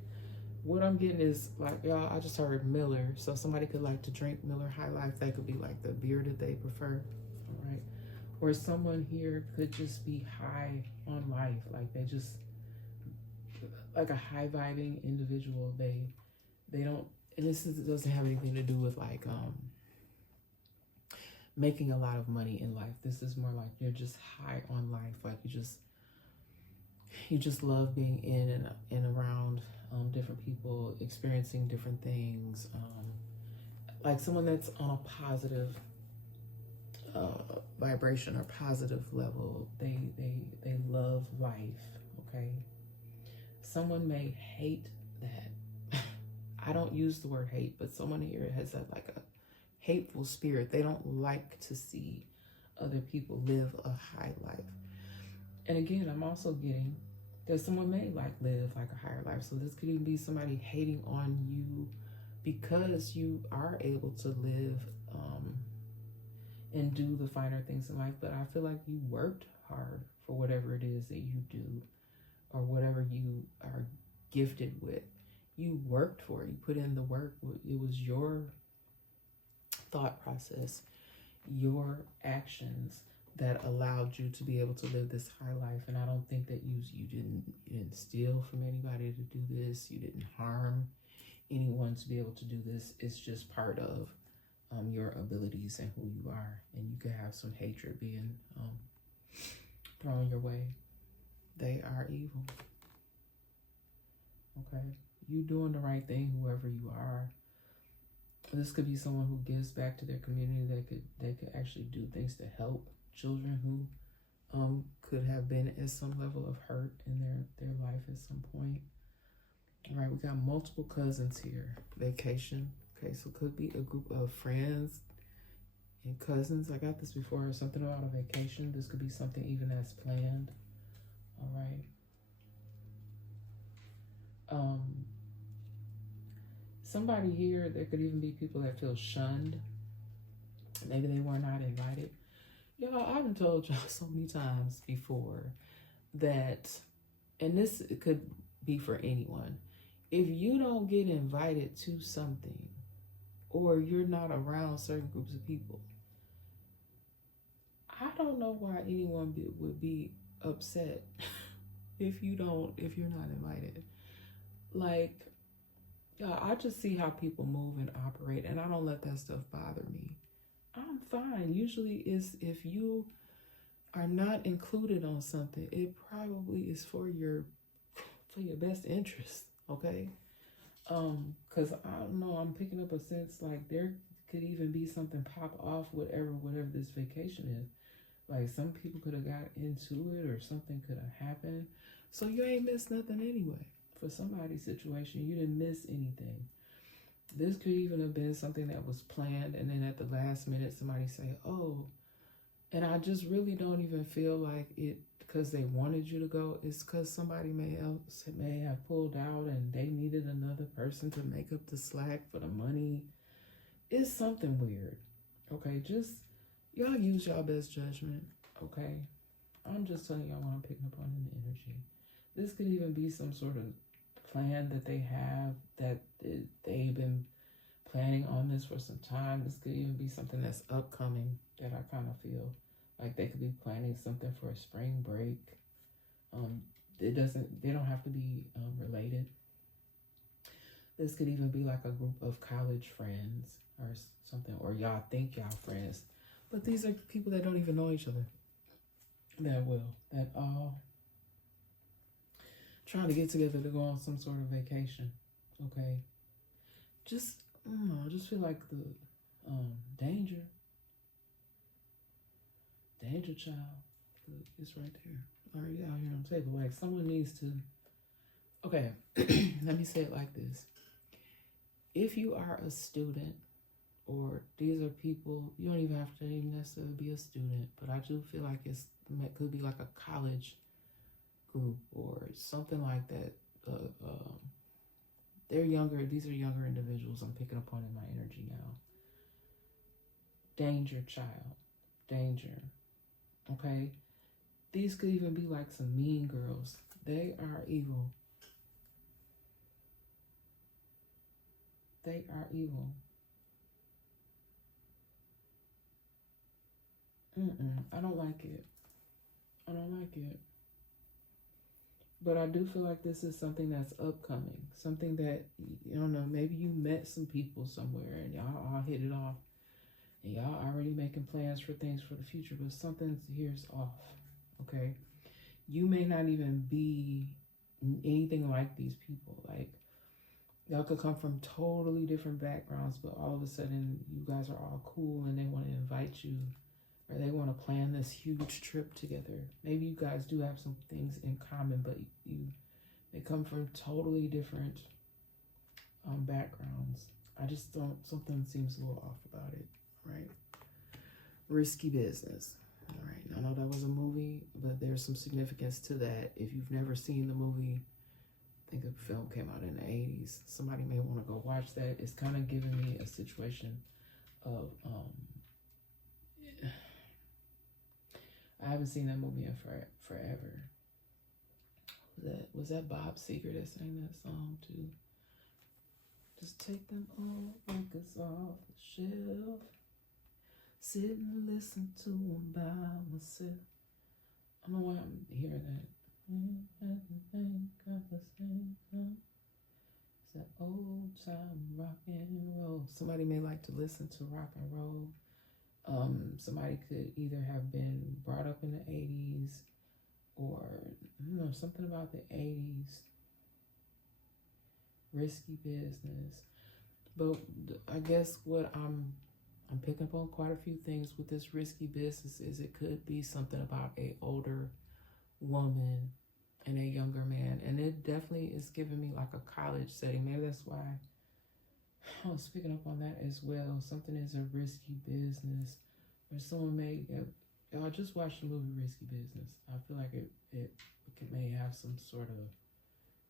What I'm getting is, like, y'all, I just heard Miller. So somebody could like to drink Miller High Life. That could be like the beer that they prefer, all right? Or someone here could just be high on life. Like they just, like a high vibing individual. They don't, and doesn't have anything to do with like making a lot of money in life. This is more like you're just high on life. Like you just love being in and around different people, experiencing different things. Like someone that's on a positive vibration or positive level. They love life. Okay. Someone may hate that. I don't use the word hate, but someone here has like a hateful spirit. They don't like to see other people live a high life. And again, I'm also getting that someone may live like a higher life. So this could even be somebody hating on you because you are able to live and do the finer things in life. But I feel like you worked hard for whatever it is that you do or whatever you are gifted with. You worked for it. You put in the work. It was your thought process, your actions that allowed you to be able to live this high life. And I don't think that you didn't steal from anybody to do this. You didn't harm anyone to be able to do this. It's just part of your abilities and who you are. And you can have some hatred being thrown your way. They are evil. Okay? You doing the right thing, whoever you are. This could be someone who gives back to their community. They could actually do things to help children who could have been at some level of hurt in their life at some point. All right, we got multiple cousins here. Vacation. Okay, so it could be a group of friends and cousins. I got this before. Something about a vacation. This could be something even that's planned. All right. Somebody here, there could even be people that feel shunned. Maybe they were not invited. Y'all, I've told y'all so many times before that, and this could be for anyone, if you don't get invited to something or you're not around certain groups of people, I don't know why anyone would be upset if you're not invited. Like, yeah, I just see how people move and operate, and I don't let that stuff bother me. I'm fine. Usually is if you are not included on something, it probably is for your best interest, okay? Because I don't know, I'm picking up a sense like there could even be something pop off whatever this vacation is. Like some people could have got into it or something could have happened. So you ain't missed nothing anyway. For somebody's situation, you didn't miss anything. This could even have been something that was planned, and then at the last minute, somebody say, "Oh," and I just really don't even feel like it because they wanted you to go. It's because somebody may have pulled out, and they needed another person to make up the slack for the money. It's something weird. Okay, just y'all use y'all best judgment. Okay, I'm just telling y'all what I'm picking up on in the energy. This could even be some sort of plan that they have, that they've been planning on this for some time. This could even be something that's upcoming that I kind of feel like they could be planning something for a spring break. They don't have to be related. This could even be like a group of college friends or something, or y'all think y'all friends, but these are people that don't even know each other that well, that all trying to get together to go on some sort of vacation. Okay, just I don't know, I just feel like the danger child is right there, already out here on the table. Like someone needs to. Okay, let me say it like this: if you are a student, or these are people, you don't even have to even necessarily be a student, but I do feel like it could be like a college group or something like that. They're younger. These are younger individuals I'm picking up on in my energy now. Danger child. Danger. Okay? These could even be like some mean girls. They are evil. They are evil. I don't like it. I don't like it. But I do feel like this is something that's upcoming. Something that, I don't know, maybe you met some people somewhere and y'all all hit it off. And y'all already making plans for things for the future, but something here's off, okay? You may not even be anything like these people. Like, y'all could come from totally different backgrounds, but all of a sudden you guys are all cool and they want to invite you, or they want to plan this huge trip together. Maybe you guys do have some things in common, but they come from totally different backgrounds. I just don't, something seems a little off about it, right? Risky business. All right, I know that was a movie, but there's some significance to that. If you've never seen the movie, I think the film came out in the 80s. Somebody may want to go watch that. It's kind of giving me a situation of, I haven't seen that movie in forever. Was that Bob Seger that sang that song too? Just take them all records off the shelf. Sit and listen to them by myself. I don't know why I'm hearing that. It's that old time rock and roll. Somebody may like to listen to rock and roll. Somebody could either have been brought up in the 80s or something about the 80s. Risky business. But I guess what I'm picking up on quite a few things with this risky business is it could be something about a older woman and a younger man. And it definitely is giving me like a college setting. Maybe that's why I was picking up on that as well. Something is a risky business. Or someone may, I just watched the movie Risky Business. I feel like it may have some sort of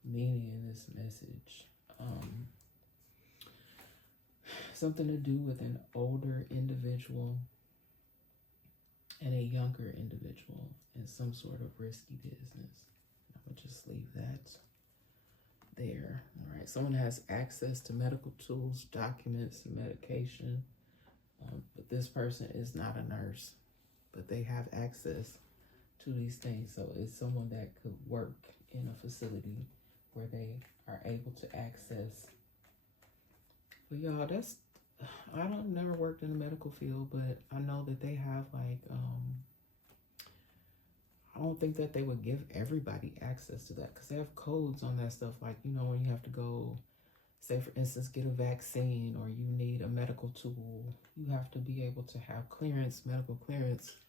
meaning in this message. Something to do with an older individual and a younger individual in some sort of risky business. I'm gonna just leave that there. All right, someone has access to medical tools, documents, and medication, but this person is not a nurse, but they have access to these things. So it's someone that could work in a facility where they are able to access. But y'all, I don't never worked in the medical field, but I know that they have like, I don't think that they would give everybody access to that because they have codes on that stuff. Like, when you have to go, say for instance, get a vaccine or you need a medical tool, you have to be able to have clearance, medical clearance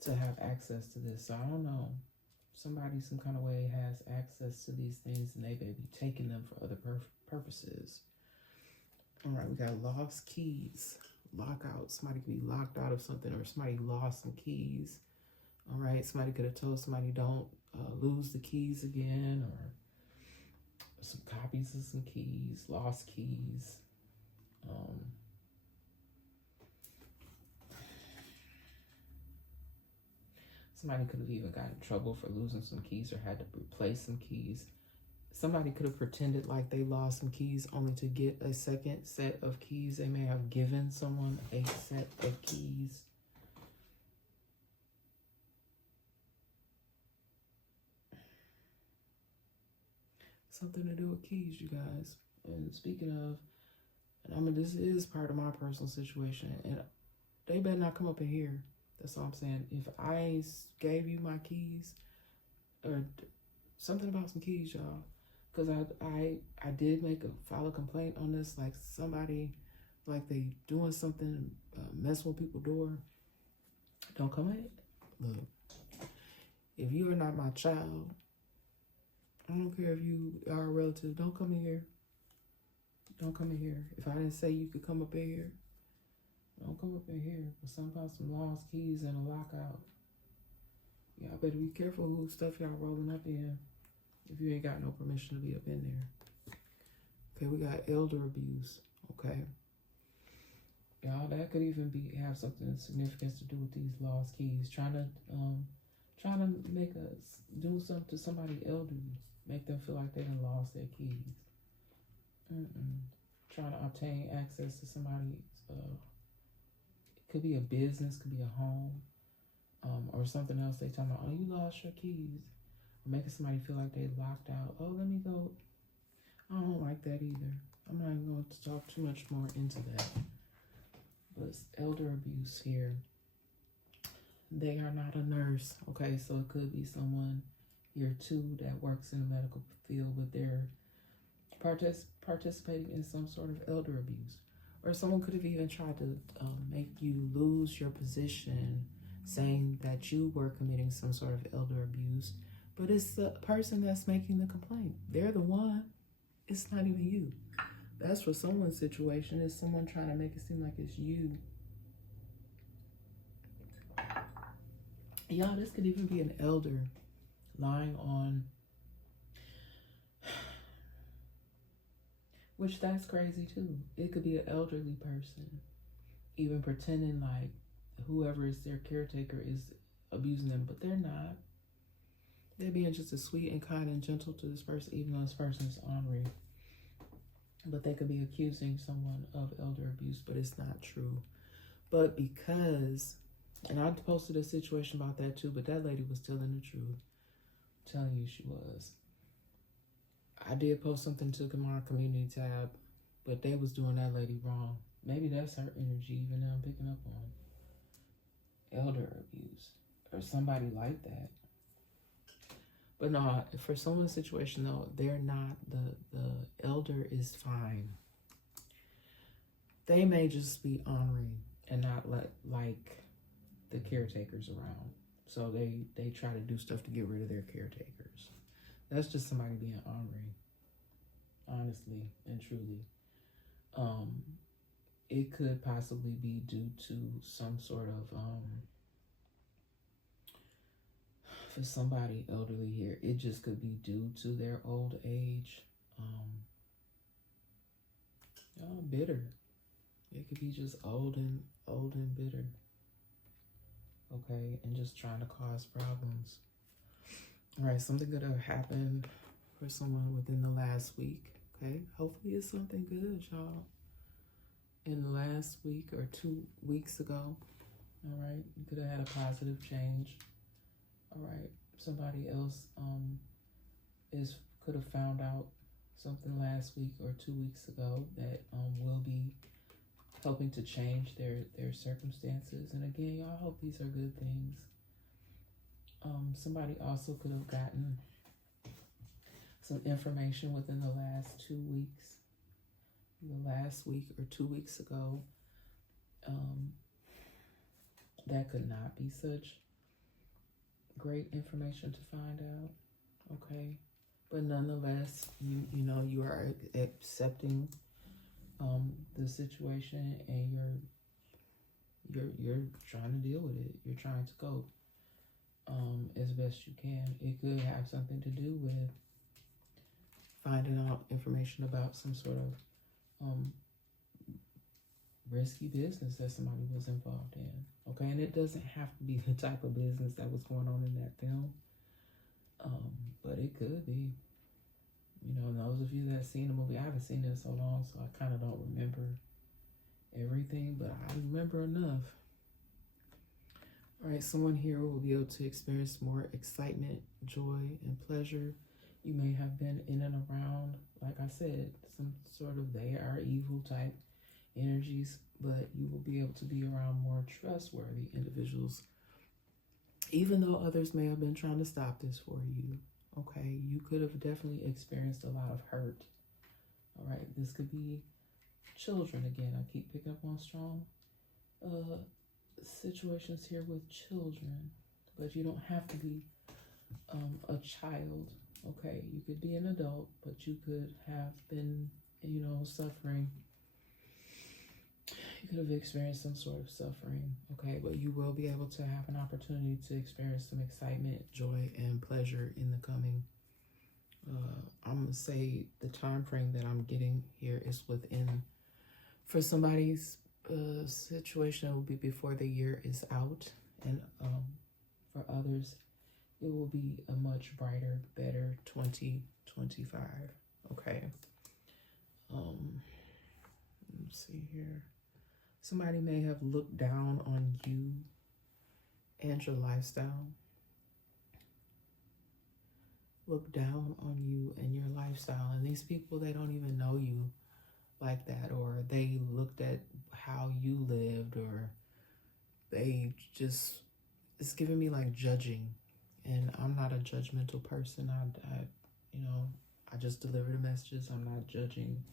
to have access to this. So I don't know. Somebody some kind of way has access to these things and they may be taking them for other purposes. All right, we got lost keys, lockout. Somebody could be locked out of something or somebody lost some keys. All right, somebody could have told somebody don't lose the keys again, or some copies of some keys, lost keys. Somebody could have even got in trouble for losing some keys or had to replace some keys. Somebody could have pretended like they lost some keys only to get a second set of keys. They may have given someone a set of keys. Something to do with keys, you guys. And speaking of, this is part of my personal situation, and they better not come up in here. That's all I'm saying. If I gave you my keys, or something about some keys, y'all, because I did file a complaint on this, like somebody, like they doing something, messing with people's door. Don't come in. Look, if you are not my child, I don't care if you are a relative, don't come in here. Don't come in here. If I didn't say you could come up in here, don't come up in here with something about some lost keys and a lockout. Y'all better be careful who stuff y'all rolling up in if you ain't got no permission to be up in there. Okay, we got elder abuse. Okay. Y'all, that could even have something of significance to do with these lost keys. Trying to make us do something to somebody elderly, make them feel like they done lost their keys. Trying to obtain access to somebody's, it could be a business, could be a home, or something else. They talking about, oh, you lost your keys, or making somebody feel like they locked out. Oh, let me go. I don't like that either. I'm not even going to talk too much more into that. But it's elder abuse here. They are not a nurse, okay? So it could be someone here too that works in the medical field, but they're participating in some sort of elder abuse. Or someone could have even tried to make you lose your position, saying that you were committing some sort of elder abuse, but it's the person that's making the complaint. They're the one. It's not even you. That's for someone's situation. Is someone trying to make it seem like it's you. Y'all, this could even be an elder lying on, which that's crazy too. It could be an elderly person, even pretending like whoever is their caretaker is abusing them, but they're not. They're being just as sweet and kind and gentle to this person, even though this person is ornery. But they could be accusing someone of elder abuse, but it's not true. But because, and I posted a situation about that too, but that lady was telling the truth. I'm telling you she was. I did post something to my community tab, but they was doing that lady wrong. Maybe that's her energy, even though I'm picking up on elder abuse or somebody like that. But no, for someone's situation though, they're not, the elder is fine. They may just be honoring and not like the caretakers around. So they try to do stuff to get rid of their caretakers. That's just somebody being honoring, honestly and truly. It could possibly be due to some sort of for somebody elderly here, it just could be due to their old age. Bitter. It could be just old and bitter. Okay, and just trying to cause problems. All right, something could have happened for someone within the last week. Okay, hopefully it's something good, y'all. In the last week or 2 weeks ago. All right, you could have had a positive change. All right, somebody else could have found out something last week or 2 weeks ago that will be helping to change their circumstances. And again, y'all, hope these are good things. Somebody also could have gotten some information within the last 2 weeks, the last week or 2 weeks ago. That could not be such great information to find out. Okay, but nonetheless, you are accepting the situation, and you're trying to deal with it. You're trying to cope as best you can. It could have something to do with finding out information about some sort of risky business that somebody was involved in. Okay, and it doesn't have to be the type of business that was going on in that film, but it could be. Those of you that have seen the movie, I haven't seen it in so long, so I kind of don't remember everything, but I remember enough. All right, someone here will be able to experience more excitement, joy, and pleasure. You may have been in and around, like I said, some sort of they are evil type energies, but you will be able to be around more trustworthy individuals, even though others may have been trying to stop this for you. Okay, you could have definitely experienced a lot of hurt. All right, this could be children again. I keep picking up on strong situations here with children, but you don't have to be a child. Okay, you could be an adult, but you could have been, suffering. You could have experienced some sort of suffering, okay? But you will be able to have an opportunity to experience some excitement, joy, and pleasure in the coming. I'm going to say the time frame that I'm getting here is within, for somebody's situation, it will be before the year is out. And for others, it will be a much brighter, better 2025, okay? Let's see here. Somebody may have looked down on you and your lifestyle. Look down on you and your lifestyle. And these people, they don't even know you like that, or they looked at how you lived, or they just, it's giving me like judging. And I'm not a judgmental person. I just deliver the messages. I'm not judging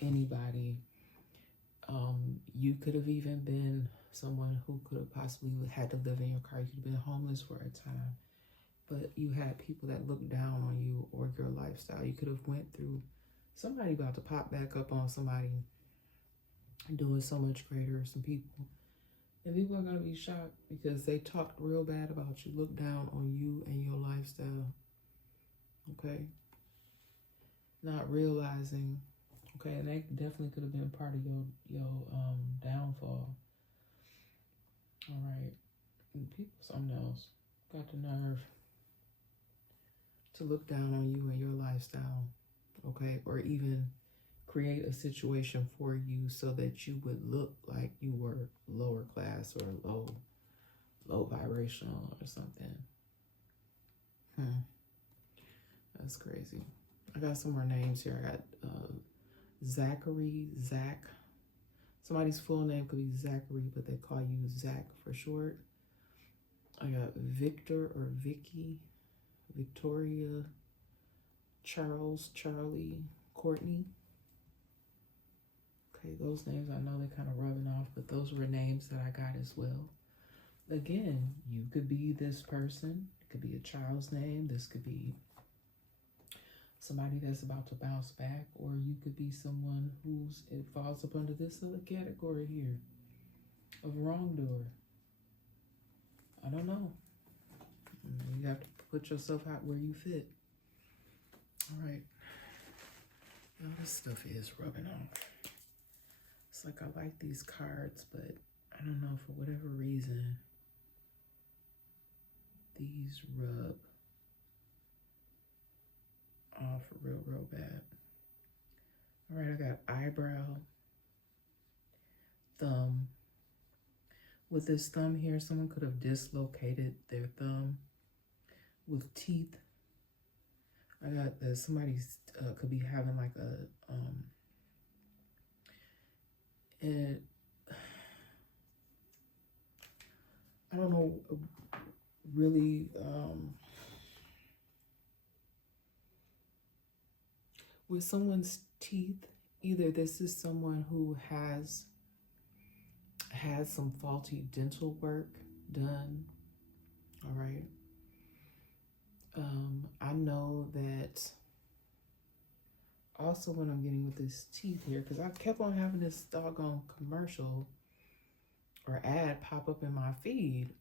anybody. You could have even been someone who could have possibly had to live in your car. You could have been homeless for a time, but you had people that looked down on you or your lifestyle. You could have went through somebody about to pop back up on somebody doing so much greater, some people. And people are going to be shocked because they talked real bad about you, looked down on you and your lifestyle. Okay? Not realizing, okay, and they definitely could have been part of your downfall. All right. And people, something else, got the nerve to look down on you and your lifestyle. Okay? Or even create a situation for you so that you would look like you were lower class or low vibrational or something. That's crazy. I got some more names here. I got Zachary, Zach. Somebody's full name could be Zachary, but they call you Zach for short. I got Victor or Vicky, Victoria, Charles, Charlie, Courtney. Okay, those names, I know they're kind of rubbing off, but those were names that I got as well. Again, you could be this person. It could be a child's name. This could be somebody that's about to bounce back, or you could be someone it falls up under this other category here of wrongdoer. I don't know. You have to put yourself out where you fit. All right. Now this stuff is rubbing off. It's like I like these cards, but I don't know, for whatever reason, these rub off real bad. All right, I got eyebrow, thumb. With this thumb here, someone could have dislocated their thumb. With teeth, I got somebody's could be having like a I don't know really with someone's teeth. Either this is someone who has had some faulty dental work done. All right. I know that also when I'm getting with this teeth here, because I kept on having this doggone commercial or ad pop up in my feed.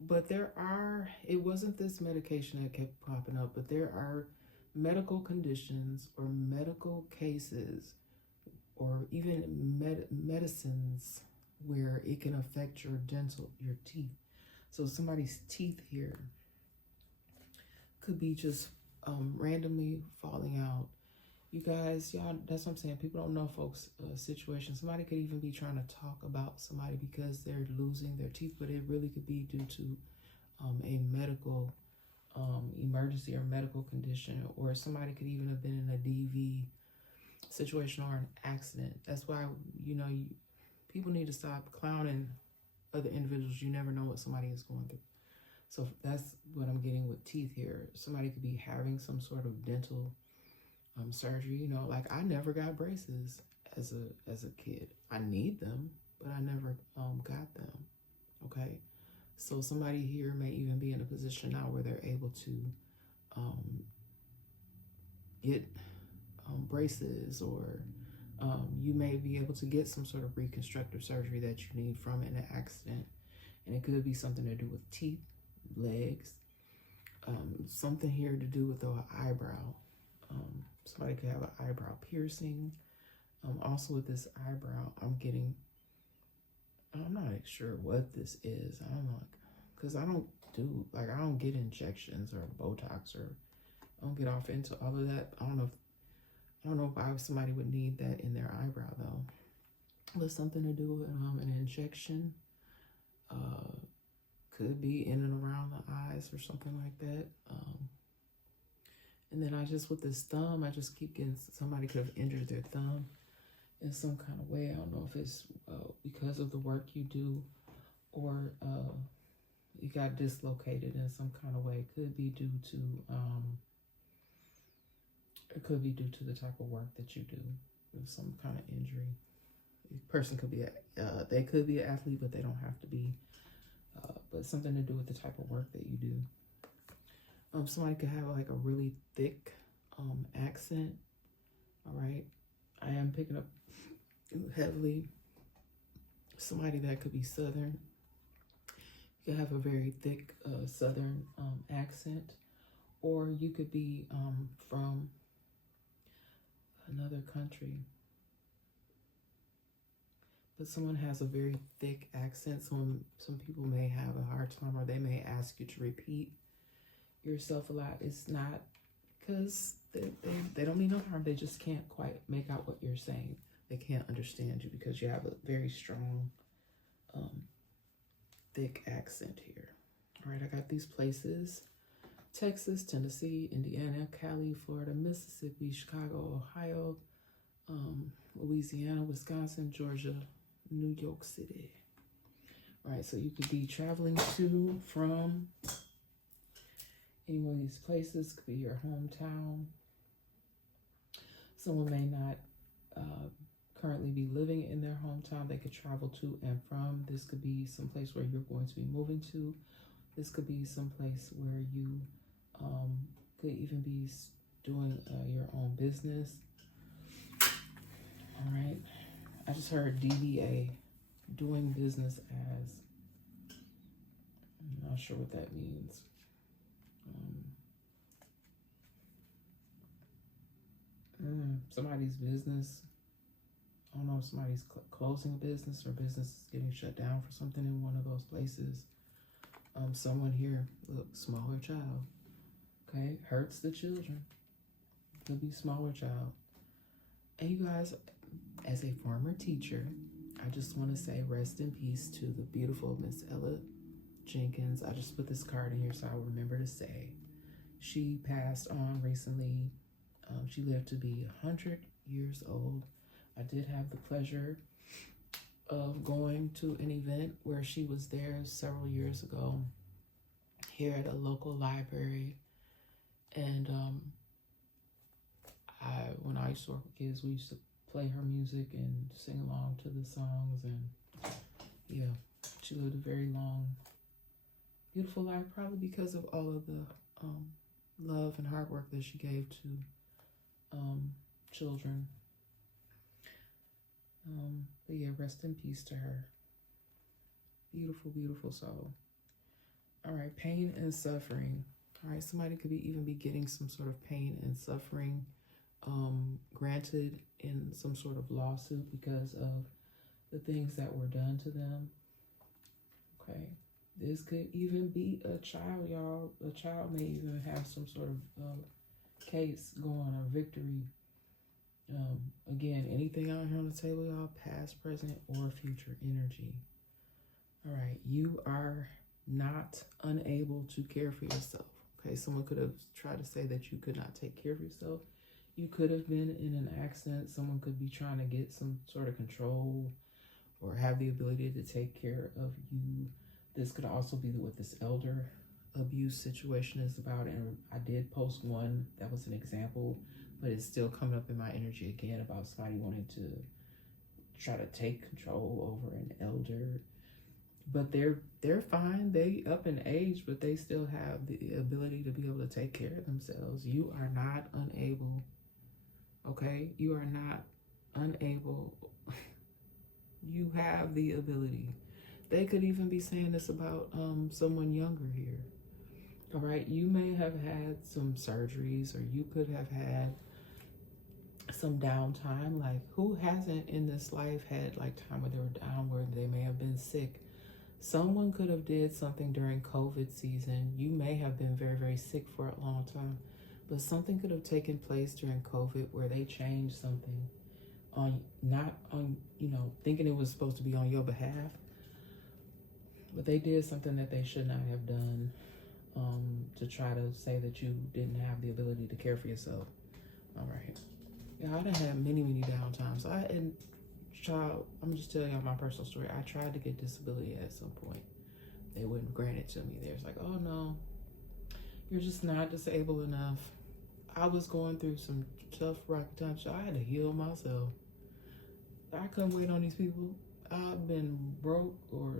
But it wasn't this medication that kept popping up, but there are medical conditions or medical cases or even medicines where it can affect your teeth. So somebody's teeth here could be just randomly falling out. You guys, y'all, that's what I'm saying. People don't know folks' situation. Somebody could even be trying to talk about somebody because they're losing their teeth, but it really could be due to a medical emergency or medical condition, or somebody could even have been in a DV situation or an accident. That's why, people need to stop clowning other individuals. You never know what somebody is going through. So that's what I'm getting with teeth here. Somebody could be having some sort of dental surgery. Like I never got braces as a kid. I need them, but I never got them. Okay, so somebody here may even be in a position now where they're able to get braces, or you may be able to get some sort of reconstructive surgery that you need from an accident, and it could be something to do with teeth, legs, something here to do with the eyebrow. Somebody could have an eyebrow piercing. Also with this eyebrow, I'm not sure what this is. I don't know, because I don't get injections or Botox, or I don't get off into all of that. I don't know why somebody would need that in their eyebrow though. But something to do with an injection. Could be in and around the eyes or something like that. And then with this thumb, I just keep getting somebody could have injured their thumb in some kind of way. I don't know if it's because of the work you do, or you got dislocated in some kind of way. It could be due to the type of work that you do, with some kind of injury. A person could be they could be an athlete, but they don't have to be. But something to do with the type of work that you do. Somebody could have like a really thick accent. All right. I am picking up heavily somebody that could be Southern. You could have a very thick Southern accent, or you could be from another country. But someone has a very thick accent. Some people may have a hard time, or they may ask you to repeat yourself a lot. It's not because they don't mean no harm. They just can't quite make out what you're saying. They can't understand you because you have a very strong, thick accent here. All right, I got these places: Texas, Tennessee, Indiana, Cali, Florida, Mississippi, Chicago, Ohio, Louisiana, Wisconsin, Georgia, New York City. All right, so you could be traveling to, from any one of these places. Could be your hometown. Someone may not currently be living in their hometown. They could travel to and from. This could be someplace where you're going to be moving to. This could be someplace where you could even be doing your own business. All right. I just heard DBA, doing business as. I'm not sure what that means. Somebody's business. I don't know if somebody's closing a business or business is getting shut down for something in one of those places. Someone here, look, smaller child. Okay, hurts the children. Could be smaller child. And you guys, as a former teacher, I just want to say rest in peace to the beautiful Miss Ella Jenkins. I just put this card in here so I'll remember to say. She passed on recently. She lived to be 100 years old. I did have the pleasure of going to an event where she was there several years ago here at a local library. And when I used to work with kids, we used to play her music and sing along to the songs. And yeah, she lived a very long, beautiful life, probably because of all of the love and hard work that she gave to children. But yeah, rest in peace to her. Beautiful, beautiful soul. All right, pain and suffering. All right, somebody could even be getting some sort of pain and suffering granted in some sort of lawsuit because of the things that were done to them. Okay, this could even be a child, y'all. A child may even have some sort of case going or victory. Again, anything out here on the table, y'all, past, present, or future energy. All right, you are not unable to care for yourself. Okay, someone could have tried to say that you could not take care of yourself. You could have been in an accident. Someone could be trying to get some sort of control or have the ability to take care of you. This could also be what this elder abuse situation is about. And I did post one that was an example, but it's still coming up in my energy again about somebody wanting to try to take control over an elder. But they're fine. They up in age, but they still have the ability to be able to take care of themselves. You are not unable. Okay? You are not unable. You have the ability. They could even be saying this about someone younger here. All right? You may have had some surgeries, or you could have had some downtime. Like, who hasn't in this life had like time where they were down, where they may have been sick? Someone could have did something during COVID season. You may have been very, very sick for a long time, but something could have taken place during COVID where they changed something on, not on, thinking it was supposed to be on your behalf, but they did something that they should not have done to try to say that you didn't have the ability to care for yourself. All right. Yeah, I done had many, many downtimes. I'm just telling y'all my personal story. I tried to get disability at some point. They wouldn't grant it to me. They was like, oh no, you're just not disabled enough. I was going through some tough, rocky times, so I had to heal myself. I couldn't wait on these people. I've been broke or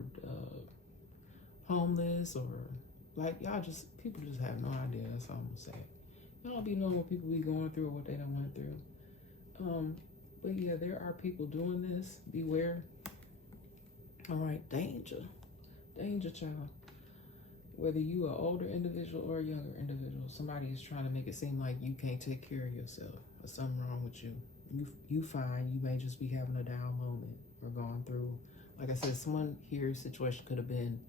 homeless, or like, people just have no idea. That's all I'm gonna say. Y'all be knowing what people be going through or what they done went through. But yeah, there are people doing this. Beware. All right, danger. Danger, child. Whether you are an older individual or a younger individual, somebody is trying to make it seem like you can't take care of yourself or something wrong with you. You fine. You may just be having a down moment or going through. Like I said, someone here's situation could have been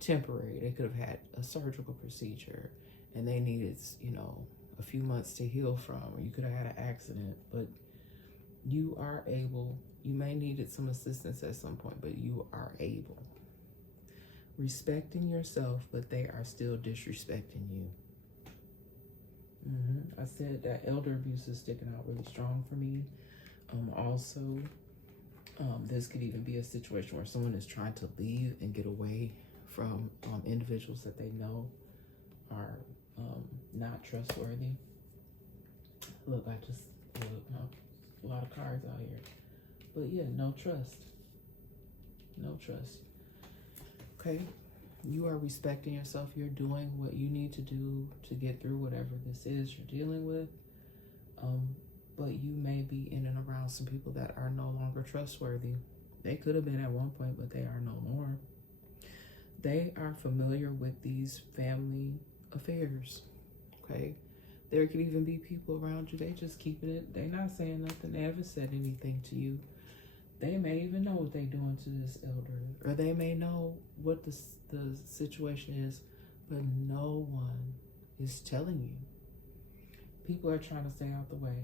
temporary. They could have had a surgical procedure and they needed, a few months to heal from, or you could have had an accident, but you are able. You may needed some assistance at some point, but you are able. Respecting yourself, but they are still disrespecting you. I said that elder abuse is sticking out really strong for me. Also, this could even be a situation where someone is trying to leave and get away from individuals that they know are not trustworthy. Look, a lot of cards out here. But yeah, no trust. No trust. Okay? You are respecting yourself. You're doing what you need to do to get through whatever this is you're dealing with. But you may be in and around some people that are no longer trustworthy. They could have been at one point, but they are no more. They are familiar with these family affairs. Okay? There could even be people around you. They just keeping it. They're not saying nothing. They haven't said anything to you. They may even know what they're doing to this elder, or they may know what the situation is, but no one is telling you. People are trying to stay out the way.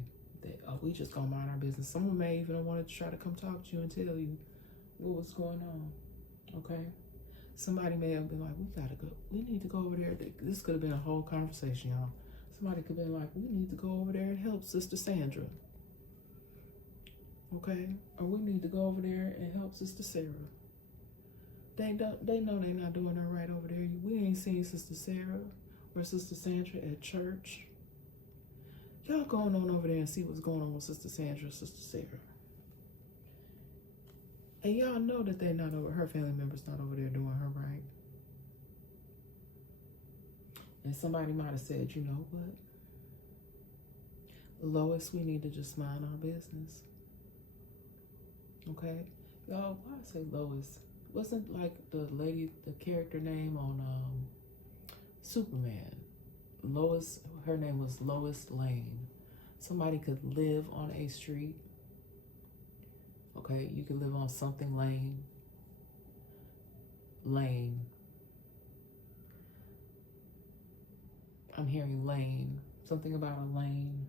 We just gonna mind our business. Someone may even want to try to come talk to you and tell you what was going on. Okay? Somebody may have been like, we need to go over there. This could have been a whole conversation, y'all. Somebody could have been like, we need to go over there and help Sister Sandra. Okay? Or we need to go over there and help Sister Sarah. They know they're not doing her right over there. We ain't seen Sister Sarah or Sister Sandra at church. Y'all going on over there and see what's going on with Sister Sandra and Sister Sarah. And y'all know that they're not over, her family members not over there doing her right. And somebody might have said, you know what? Lois, we need to just mind our business. Okay? Y'all, why I say Lois? Wasn't like the character name on Superman. Lois, her name was Lois Lane. Somebody could live on a street. Okay, you could live on something lane. I'm hearing lane. Something about a lane.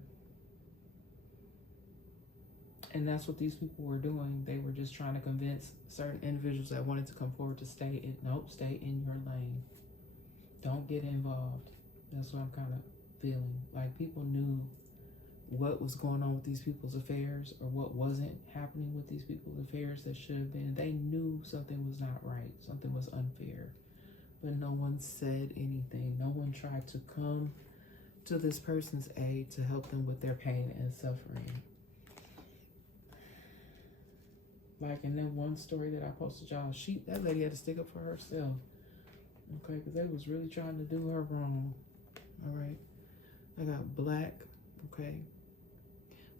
And that's what these people were doing. They were just trying to convince certain individuals that wanted to come forward to stay in your lane. Don't get involved. That's what I'm kind of feeling. Like people knew what was going on with these people's affairs or what wasn't happening with these people's affairs that should have been. They knew something was not right. Something was unfair. But no one said anything. No one tried to come to this person's aid to help them with their pain and suffering. Like in that one story that I posted y'all, that lady had to stick up for herself. Okay, because they was really trying to do her wrong. All right. I got black. Okay.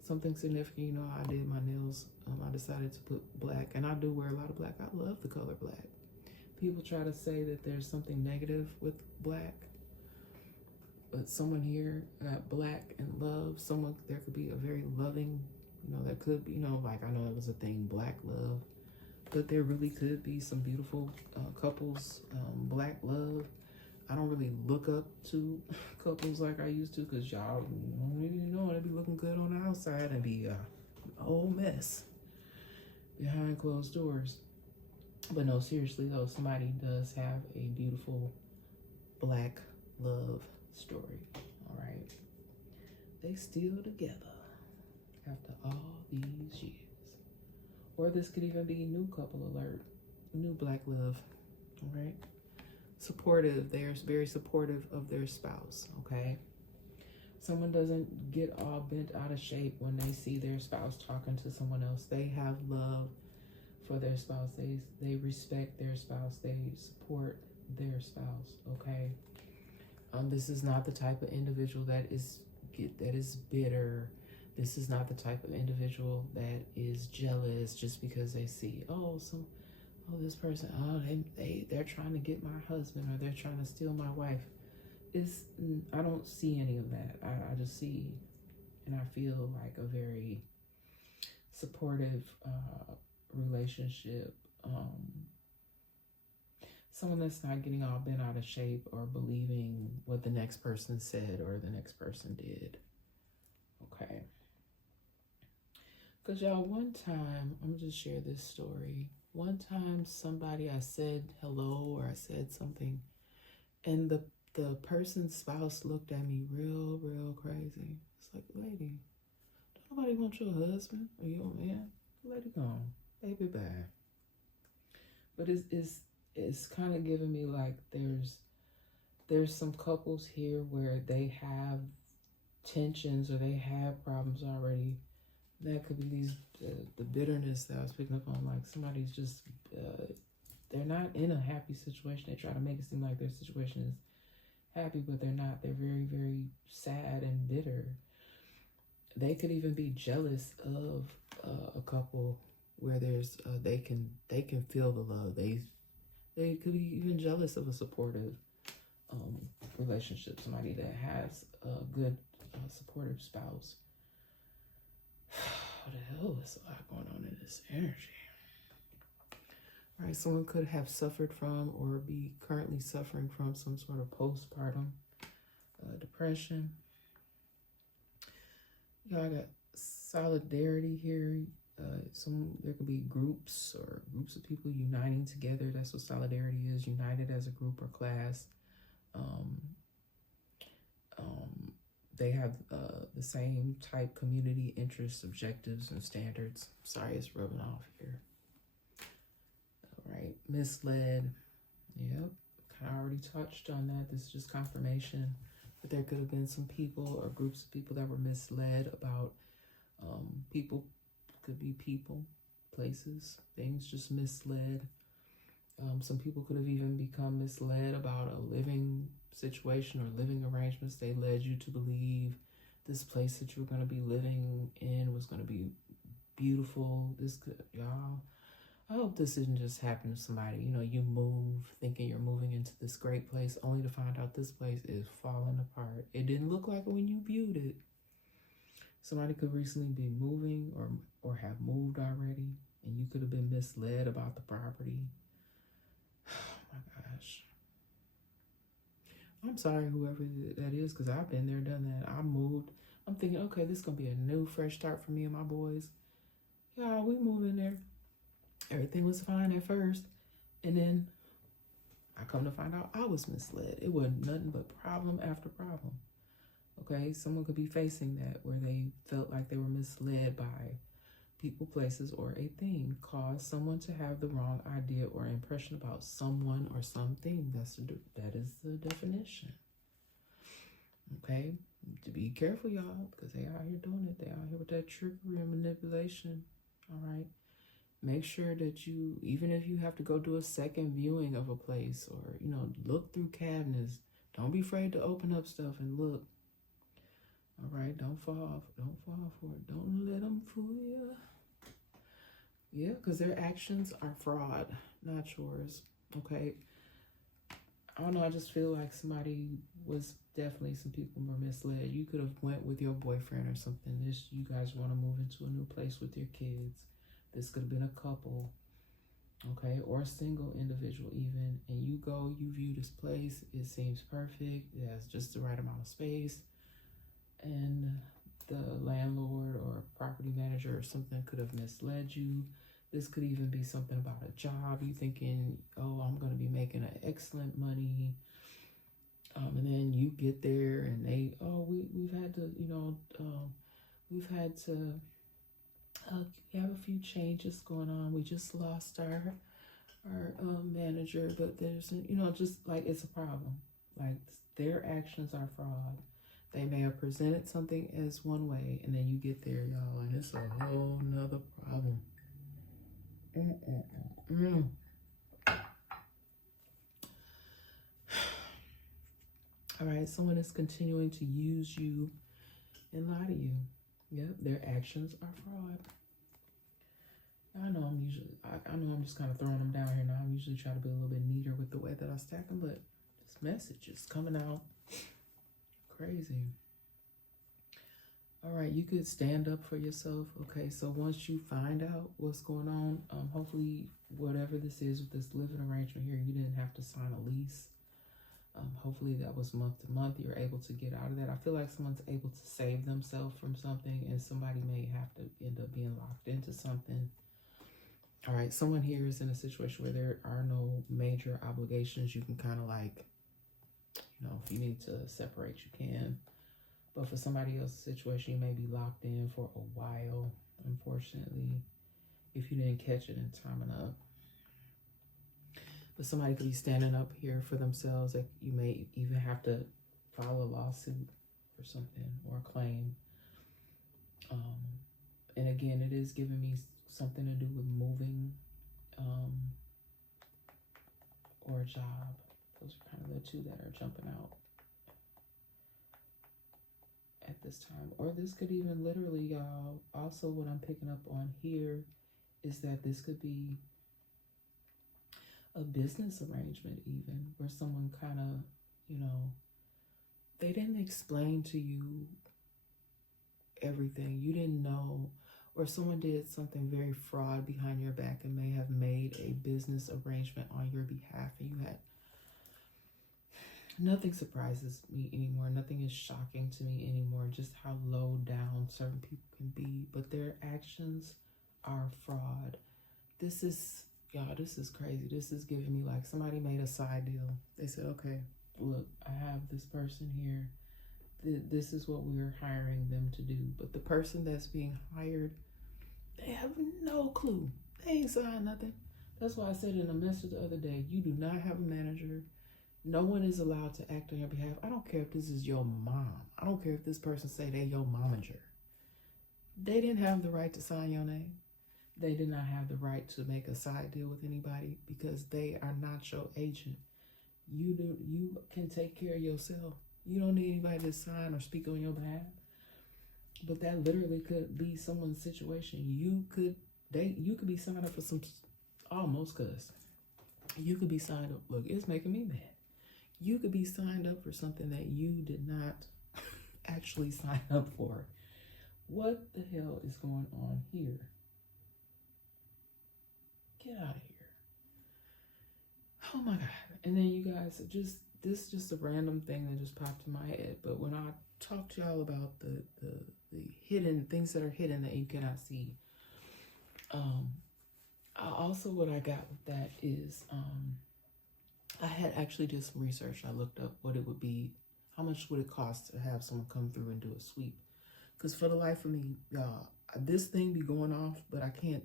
Something significant, I did my nails. I decided to put black, and I do wear a lot of black. I love the color black. People try to say that there's something negative with black, but someone here got black and love. There could be a very loving, that could be, like I know it was a thing, black love, but there really could be some beautiful couples, black love. I don't really look up to couples like I used to, because y'all, they be looking good on the outside and be a whole mess behind closed doors. But no, seriously though, somebody does have a beautiful black love story. All right. They still together after all these years. Or this could even be new couple alert, new black love. All right. Supportive. They're very supportive of their spouse. Okay. Someone doesn't get all bent out of shape when they see their spouse talking to someone else. They have love for their spouse. They respect their spouse. They support their spouse. Okay. This is not the type of individual that is that is bitter. This is not the type of individual that is jealous just because they see, this person, they're trying to get my husband, or they're trying to steal my wife. I don't see any of that. I just see and I feel like a very supportive relationship. Someone that's not getting all bent out of shape or believing what the next person said or the next person did. Okay. Because y'all, one time, I'm going to just share this story. One time I said hello or I said something, and the person's spouse looked at me real crazy. It's like, lady, don't nobody want your husband or your man. Let it go. Baby, bye. But it's kind of giving me like there's some couples here where they have tensions or they have problems already. That could be the bitterness that I was picking up on. Like somebody's just they're not in a happy situation. They try to make it seem like their situation is happy, but they're not. They're very sad and bitter. They could even be jealous of a couple where there's they can feel the love. They could be even jealous of a supportive relationship, somebody that has a good supportive spouse. What the hell? There's a lot going on in this energy. All right, someone could have suffered from or be currently suffering from some sort of postpartum depression. Y'all got solidarity here. There could be groups of people uniting together. That's what solidarity is, united as a group or class. They have the same type community interests, objectives, and standards. Sorry, it's rubbing off here. All right, misled. Yep, kind of already touched on that. This is just confirmation that there could have been some people or groups of people that were misled about people. Could be people, places, things just misled. Some people could have even become misled about a living situation or living arrangements. They led you to believe this place that you were going to be living in was going to be beautiful. Y'all, I hope this didn't just happen to somebody. You move thinking you're moving into this great place only to find out this place is falling apart. It didn't look like it when you viewed it. Somebody could recently be moving or have moved already, and you could have been misled about the property. Oh my gosh. I'm sorry, whoever that is, because I've been there, done that. I moved. I'm thinking, okay, this is going to be a new, fresh start for me and my boys. Y'all, we moved in there. Everything was fine at first. And then I come to find out I was misled. It wasn't nothing but problem after problem. Okay, someone could be facing that where they felt like they were misled by people, places, or a thing, caused someone to have the wrong idea or impression about someone or something. That is the definition. Okay, to be careful, y'all, because they out here doing it. They out here with that trickery and manipulation. All right, make sure that even if you have to go do a second viewing of a place or look through cabinets, don't be afraid to open up stuff and look. All right, don't fall for it. Don't let them fool you. Yeah, because their actions are fraud, not yours. Okay. I don't know. I just feel like some people were misled. You could have went with your boyfriend or something. You guys want to move into a new place with your kids. This could have been a couple, okay, or a single individual even. And you view this place. It seems perfect. It has just the right amount of space. And the landlord or property manager or something could have misled you. This could even be something about a job. You thinking, I'm going to be making an excellent money. And then you get there and we've had to have a few changes going on. We just lost our manager, but there's, just like it's a problem. Like their actions are fraud. They may have presented something as one way, and then you get there, y'all, and it's a whole nother problem. All right, someone is continuing to use you and lie to you. Yep, their actions are fraud. I know I know I'm just kind of throwing them down here now. I usually try to be a little bit neater with the way that I stack them, but this message is coming out crazy. All right, you could stand up for yourself. Okay, so once you find out what's going on, hopefully whatever this is with this living arrangement here, you didn't have to sign a lease. Hopefully that was month to month. You're able to get out of that. I feel like someone's able to save themselves from something, and somebody may have to end up being locked into something. All right, someone here is in a situation where there are no major obligations. You can kind of like, you know, if you need to separate, you can. But for somebody else's situation, you may be locked in for a while, unfortunately, if you didn't catch it in time enough. But somebody could be standing up here for themselves. Like you may even have to file a lawsuit or something, or a claim. And again, it is giving me something to do with moving or a job. Those are kind of the two that are jumping out at this time. Or this could even literally, y'all, also what I'm picking up on here is that this could be a business arrangement even, where someone kind of, you know, they didn't explain to you everything. You didn't know, or someone did something very fraud behind your back and may have made a business arrangement on your behalf, and you had nothing surprises me anymore. Nothing is shocking to me anymore. Just how low down certain people can be, but their actions are fraud. This is, y'all, this is crazy. This is giving me like somebody made a side deal. They said, okay, look, I have this person here. This is what we're hiring them to do. But the person that's being hired, they have no clue. They ain't signed nothing. That's why I said in a message the other day, you do not have a manager. No one is allowed to act on your behalf. I don't care if this is your mom. I don't care if this person say they your momager. They didn't have the right to sign your name. They did not have the right to make a side deal with anybody because they are not your agent. You can take care of yourself. You don't need anybody to sign or speak on your behalf. But that literally could be someone's situation. You could be signed up for some, almost cuz. You could be signed up. Look, it's making me mad. You could be signed up for something that you did not actually sign up for. What the hell is going on here? Get out of here. Oh my God. And then you guys, this is just a random thing that just popped in my head. But when I talk to y'all about the hidden things that are hidden that you cannot see, also what I got with that is I had actually did some research. I looked up what it would be, how much would it cost to have someone come through and do a sweep. Because for the life of me, y'all, this thing be going off, but I can't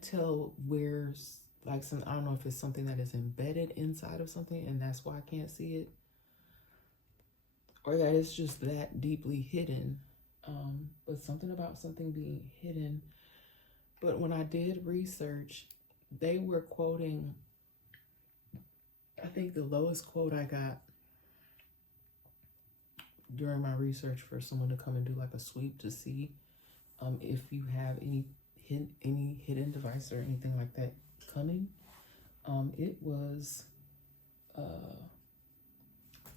tell where's like some, I don't know if it's something that is embedded inside of something and that's why I can't see it, or that it's just that deeply hidden. But something about something being hidden. But when I did research, they were quoting, I think the lowest quote I got during my research for someone to come and do like a sweep to see if you have any hidden device or anything like that coming, it was I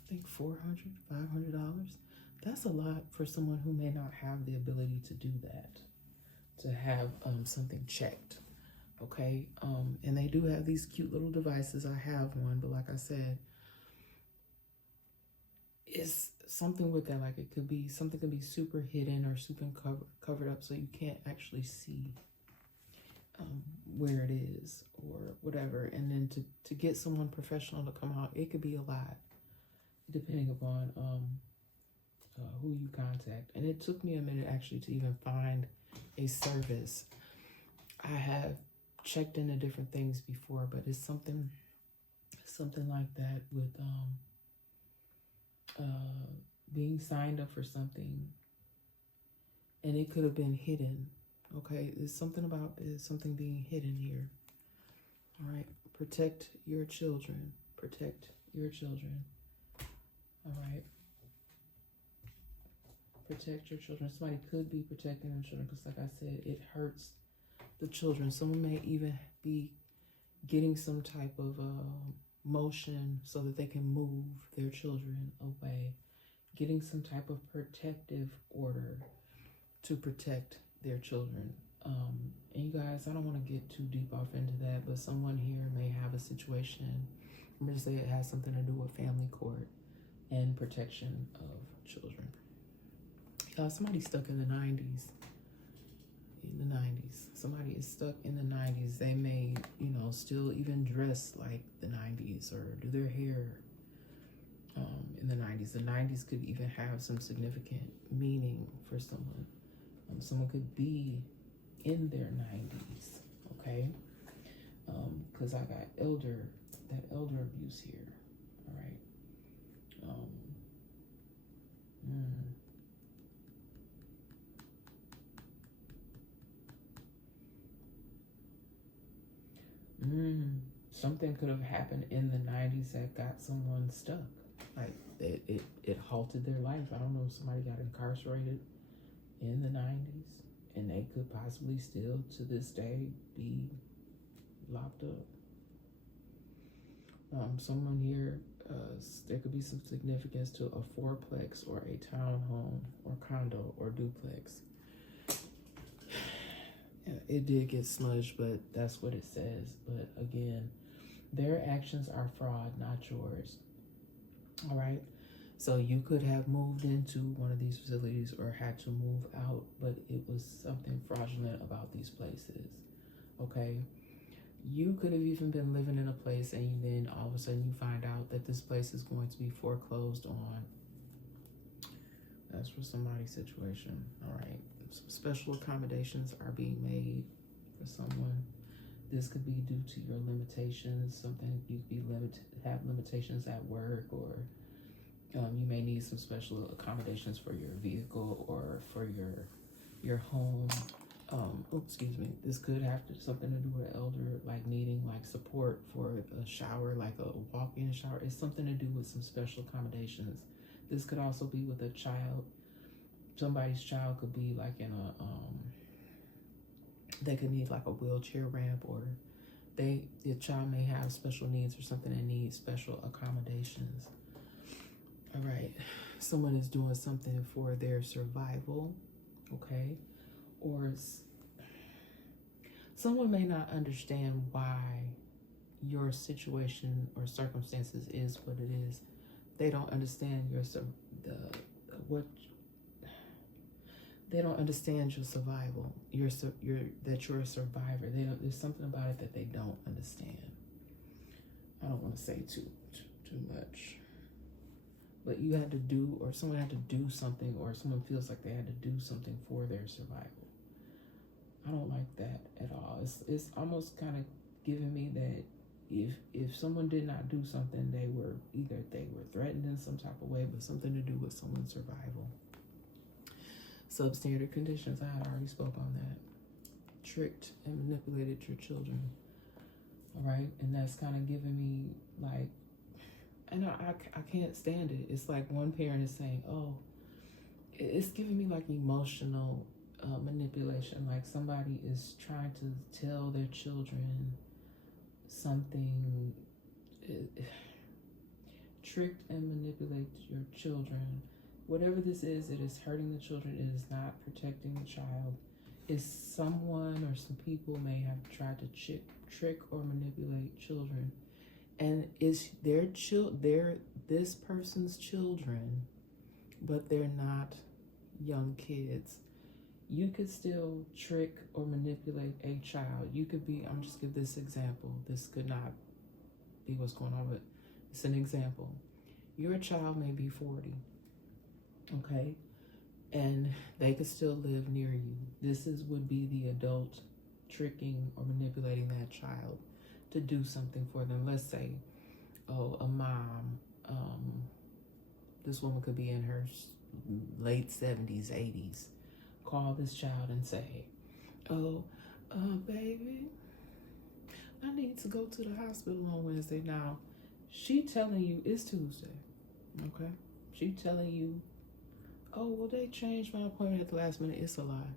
think $400-$500. That's a lot for someone who may not have the ability to do that, to have something checked. Okay, and they do have these cute little devices. I have one, but like I said, it's something with that, like it could be something could be super hidden or super covered up so you can't actually see where it is or whatever. And then to get someone professional to come out, it could be a lot depending upon who you contact. And it took me a minute actually to even find a service. I have checked into different things before, but it's something like that with being signed up for something, and it could have been hidden. Okay, there's something being hidden here. All right, protect your children. Protect your children. All right. Protect your children. Somebody could be protecting their children because, like I said, it hurts the children. Someone may even be getting some type of motion so that they can move their children away, getting some type of protective order to protect their children. And you guys, I don't want to get too deep off into that, but someone here may have a situation. I'm going to say it has something to do with family court and protection of children. Somebody's stuck in the 90s. In the 90s. Somebody is stuck in the 90s. They may, still even dress like the 90s or do their hair in the 90s. The 90s could even have some significant meaning for someone. Someone could be in their 90s, okay? Because I got that elder abuse here, all right? Something could have happened in the 90s that got someone stuck. Like it halted their life. I don't know if somebody got incarcerated in the 90s and they could possibly still to this day be locked up. Someone here, there could be some significance to a fourplex or a townhome or condo or duplex. It did get smudged, but that's what it says. But again, their actions are fraud, not yours. All right. So you could have moved into one of these facilities or had to move out, but it was something fraudulent about these places. Okay. You could have even been living in a place and then all of a sudden you find out that this place is going to be foreclosed on. That's for somebody's situation. All right. Some special accommodations are being made for someone. This could be due to your limitations. Something you could be have limitations at work, or you may need some special accommodations for your vehicle or for your home. Excuse me. This could have something to do with an elder, like needing like support for a shower, like a walk-in shower. It's something to do with some special accommodations. This could also be with a child. Somebody's child could be like in a they could need like a wheelchair ramp, or the child may have special needs or something that needs special accommodations. All right, someone is doing something for their survival, okay? Or someone may not understand why your situation or circumstances is what it is. They don't understand they don't understand your survival. You're a survivor. There's something about it that they don't understand. I don't want to say too much. But you had to do, or someone had to do something, or someone feels like they had to do something for their survival. I don't like that at all. It's almost kind of giving me that if someone did not do something, they were threatened in some type of way, but something to do with someone's survival. Substandard conditions, I had already spoke on that. Tricked and manipulated your children. All right, and that's kind of giving me like, and I can't stand it. It's like one parent is saying, oh, it's giving me like emotional manipulation. Like somebody is trying to tell their children something. Tricked and manipulate your children. Whatever this is, it is hurting the children. It is not protecting the child. Is someone or some people may have tried to trick or manipulate children, and it's this person's children, but they're not young kids. You could still trick or manipulate a child. You could be, I'm just give this example. This could not be what's going on, but it's an example. Your child may be 40, okay? And they could still live near you. This would be the adult tricking or manipulating that child to do something for them. Let's say, oh, a mom, this woman could be in her late 70s, 80s, call this child and say, oh, baby, I need to go to the hospital on Wednesday. Now, she telling you it's Tuesday, okay? She telling you, oh, well, they changed my appointment at the last minute. It's a lie.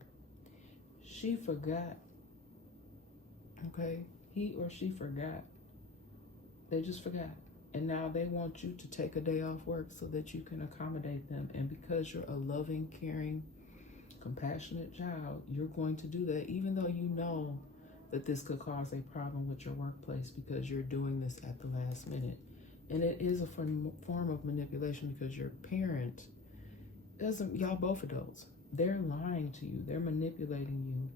She forgot. Okay? He or she forgot. They just forgot. And now they want you to take a day off work so that you can accommodate them. And because you're a loving, caring, compassionate child, you're going to do that, even though you know that this could cause a problem with your workplace because you're doing this at the last minute. And it is a form of manipulation because your parent doesn't, y'all both adults, they're lying to you, they're manipulating you.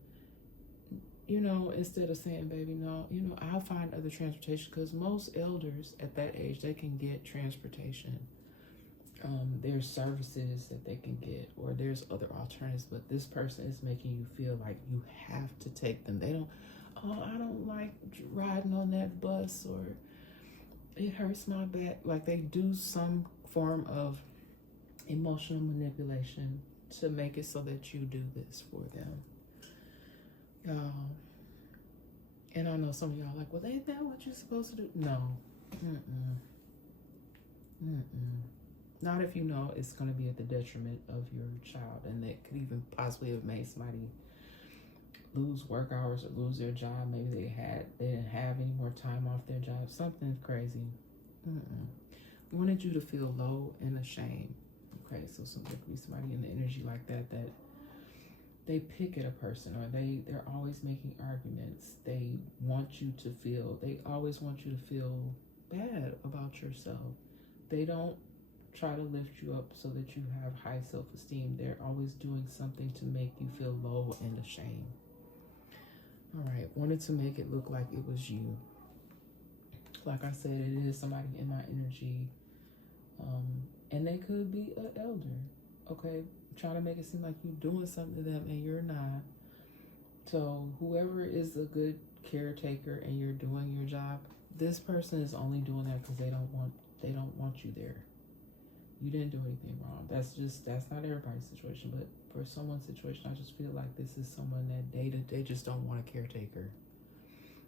You know, instead of saying, baby, no, you know, I'll find other transportation, because most elders at that age, they can get transportation. There's services that they can get, or there's other alternatives, but this person is making you feel like you have to take them. They don't, oh, I don't like riding on that bus, or it hurts my back. Like, they do some form of emotional manipulation to make it so that you do this for them. And I know some of y'all are like, well, ain't that what you're supposed to do? No. Not if you know it's going to be at the detriment of your child, and that could even possibly have made somebody lose work hours or lose their job. Maybe they didn't have any more time off their job. Something crazy. We wanted you to feel low and ashamed. Okay, so there could be somebody in the energy like that they pick at a person, or they're always making arguments. They always want you to feel bad about yourself. They don't try to lift you up so that you have high self-esteem. They're always doing something to make you feel low and ashamed. All right, wanted to make it look like it was you. Like I said, it is somebody in my energy, and they could be an elder. Okay, trying to make it seem like you're doing something to them and you're not. So whoever is a good caretaker and you're doing your job, this person is only doing that because they don't want you there. You didn't do anything wrong. That's not everybody's situation, but for someone's situation, I just feel like this is someone that they just don't want a caretaker.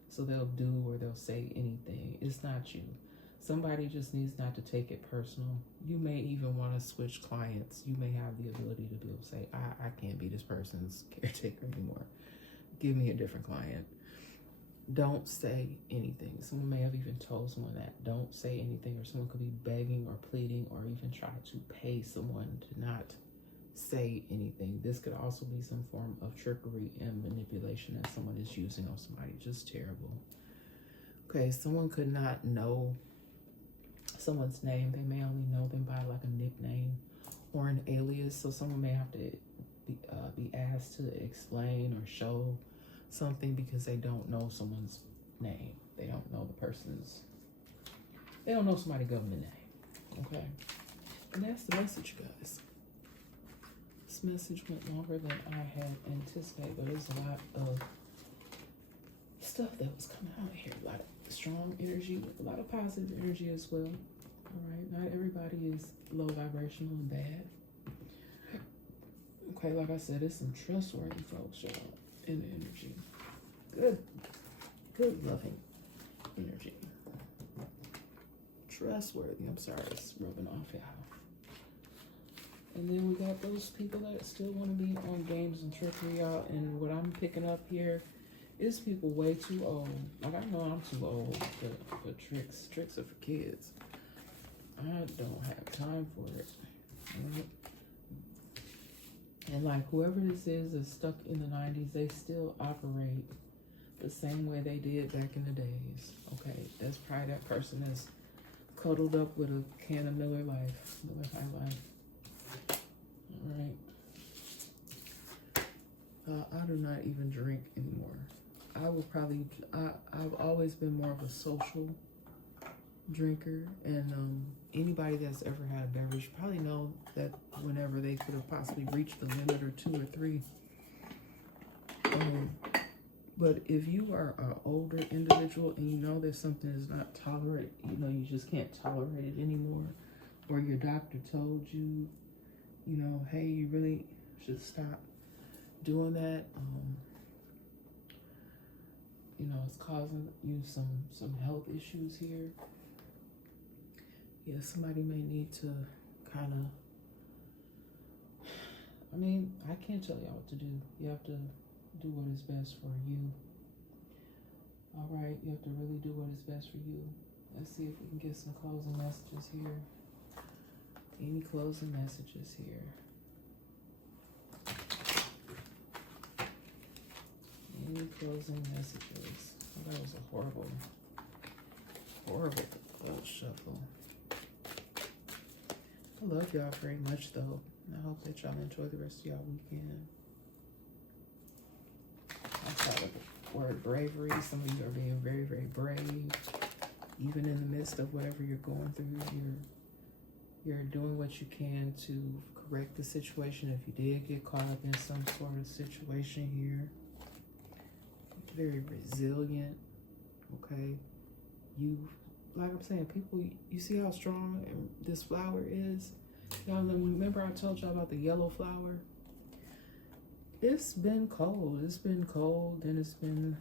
So they'll do or they'll say anything. It's not you. Somebody just needs not to take it personal. You may even want to switch clients. You may have the ability to be able to say, I can't be this person's caretaker anymore. Give me a different client. Don't say anything. Someone may have even told someone that. Don't say anything, or someone could be begging or pleading or even try to pay someone to not say anything. This could also be some form of trickery and manipulation that someone is using on somebody. Just terrible. Okay, someone could not know someone's name. They may only know them by like a nickname or an alias. So someone may have to be asked to explain or show something because they don't know someone's name. They don't know they don't know somebody's government name. Okay, and that's the message, guys. This message went longer than I had anticipated, but there's a lot of stuff that was coming out here. A lot of strong energy, a lot of positive energy as well. All right, not everybody is low vibrational and bad. Okay, like I said, it's some trustworthy folks, y'all, in the energy. Good loving energy. Trustworthy. I'm sorry, it's rubbing off, y'all. And then we got those people that still want to be on games and trickery, y'all. And what I'm picking up here is people way too old. Like, I know I'm too old for tricks. Tricks are for kids. I don't have time for it. Right? And like, whoever this is stuck in the 90s, they still operate the same way they did back in the days. Okay, that's probably that person that's cuddled up with a can of Miller High Life. All right. I do not even drink anymore. I've always been more of a social drinker, and anybody that's ever had a beverage probably know that whenever they could have possibly reached the limit or 2 or 3. But if you are an older individual and you know that something is not tolerated, you know, you just can't tolerate it anymore, or your doctor told you, you know, hey, you really should stop doing that, you know, it's causing you some health issues here. Yeah, somebody may need to kind of, I mean, I can't tell y'all what to do. You have to do what is best for you. All right, you have to really do what is best for you. Let's see if we can get some closing messages here. Any closing messages here? Any closing messages? Oh, that was a horrible shuffle. I love y'all very much, though. I hope that y'all enjoy the rest of y'all weekend. Outside of the word bravery, some of you are being very, very brave. Even in the midst of whatever you're going through, you're doing what you can to correct the situation. If you did get caught up in some sort of situation here, very resilient. Okay, you, like I'm saying, people, you see how strong this flower is. Y'all remember I told y'all about the yellow flower? It's been cold. It's been cold, then it's been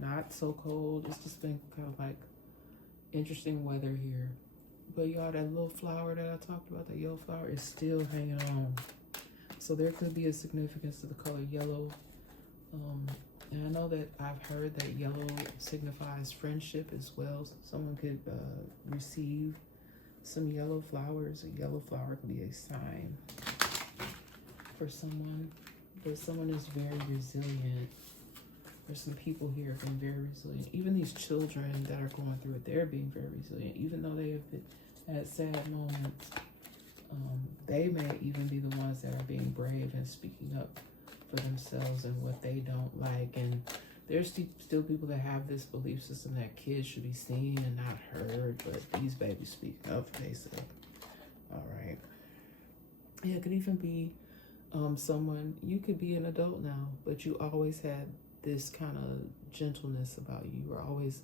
not so cold. It's just been kind of like interesting weather here. But y'all, that little flower that I talked about, that yellow flower, is still hanging on. So there could be a significance to the color yellow. And I know that I've heard that yellow signifies friendship as well. So someone could receive some yellow flowers. A yellow flower can be a sign for someone. But someone is very resilient. There's some people here have been very resilient. Even these children that are going through it, they're being very resilient. Even though they have had sad moments, they may even be the ones that are being brave and speaking up for themselves and what they don't like. And there's still people that have this belief system that kids should be seen and not heard, but these babies speak up for themselves. All right. Yeah, it could even be someone, you could be an adult now, but you always had this kind of gentleness about you. You were always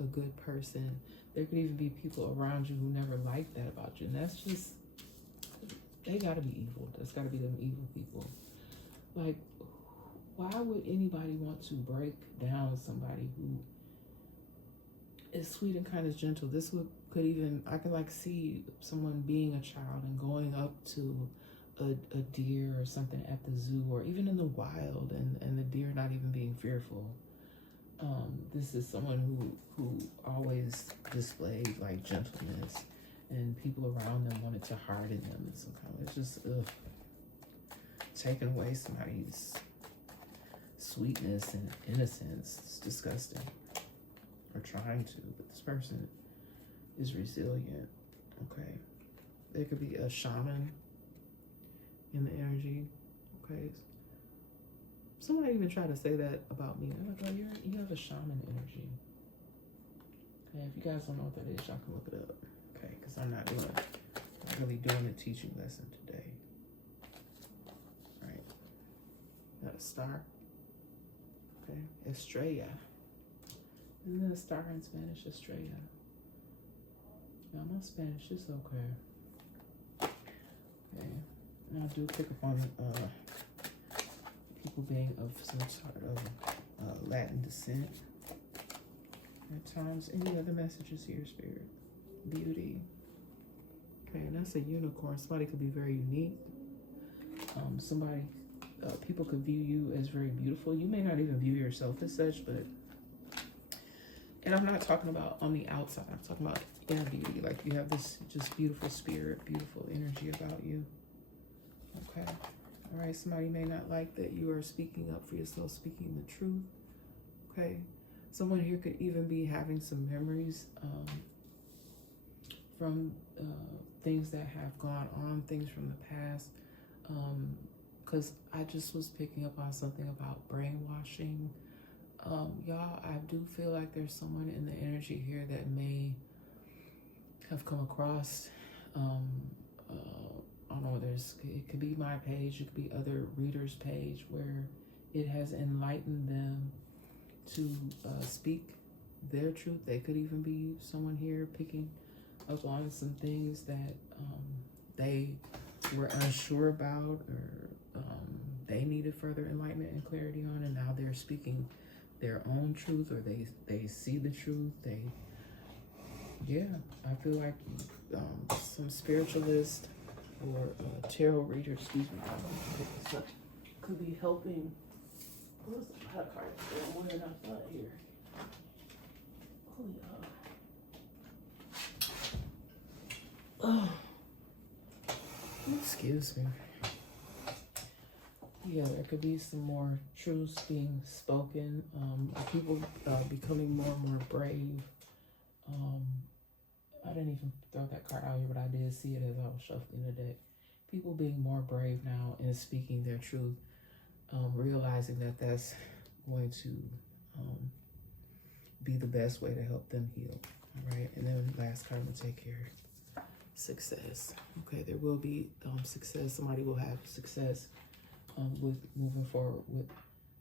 a good person. There could even be people around you who never liked that about you. And that's just, they gotta be evil. That's gotta be them evil people. Like, why would anybody want to break down somebody who is sweet and kind of gentle? This could even, I could like see someone being a child and going up to a deer or something at the zoo or even in the wild, and the deer not even being fearful. This is someone who always displayed like gentleness, and people around them wanted to harden them in some kind of, it's just taking away somebody's sweetness and innocence. It's disgusting. Or trying to, but this person is resilient. Okay, there could be a shaman in the energy. Okay, somebody even tried to say that about me. They're like, oh, you have a shaman energy. Okay, if you guys don't know what that is, y'all can look it up. Okay, because I'm not really doing a teaching lesson today. All right, got a star. Okay, Estrella. Isn't that a star in Spanish? Estrella. Now my Spanish is okay. Okay. And I do pick up on people being of some sort of Latin descent at times. Any other messages here, Spirit? Beauty. Okay, and that's a unicorn. Somebody could be very unique. People could view you as very beautiful. You may not even view yourself as such, but, and I'm not talking about on the outside. I'm talking about inner beauty. Like you have this just beautiful spirit, beautiful energy about you. Okay. All right. Somebody may not like that you are speaking up for yourself, speaking the truth. Okay. Someone here could even be having some memories from things that have gone on, things from the past. Because I just was picking up on something about brainwashing. Y'all, I do feel like there's someone in the energy here that may have come across, I don't know, it could be my page, it could be other readers' page, where it has enlightened them to speak their truth. They could even be someone here picking up on some things that they were unsure about, or they needed further enlightenment and clarity on, and now they're speaking their own truth, or they see the truth, they yeah, I feel like some spiritualist or tarot reader, excuse me, I don't know, pick this up, could be helping. What's the hot card? I'm wearing outside here. Oh, excuse me. Yeah, there could be some more truths being spoken. People becoming more and more brave. I didn't even throw that card out here, but I did see it as I was shuffling the deck. People being more brave now and speaking their truth, realizing that that's going to be the best way to help them heal. All right, and then last card will take care. Success. Okay, there will be success. Somebody will have success with moving forward with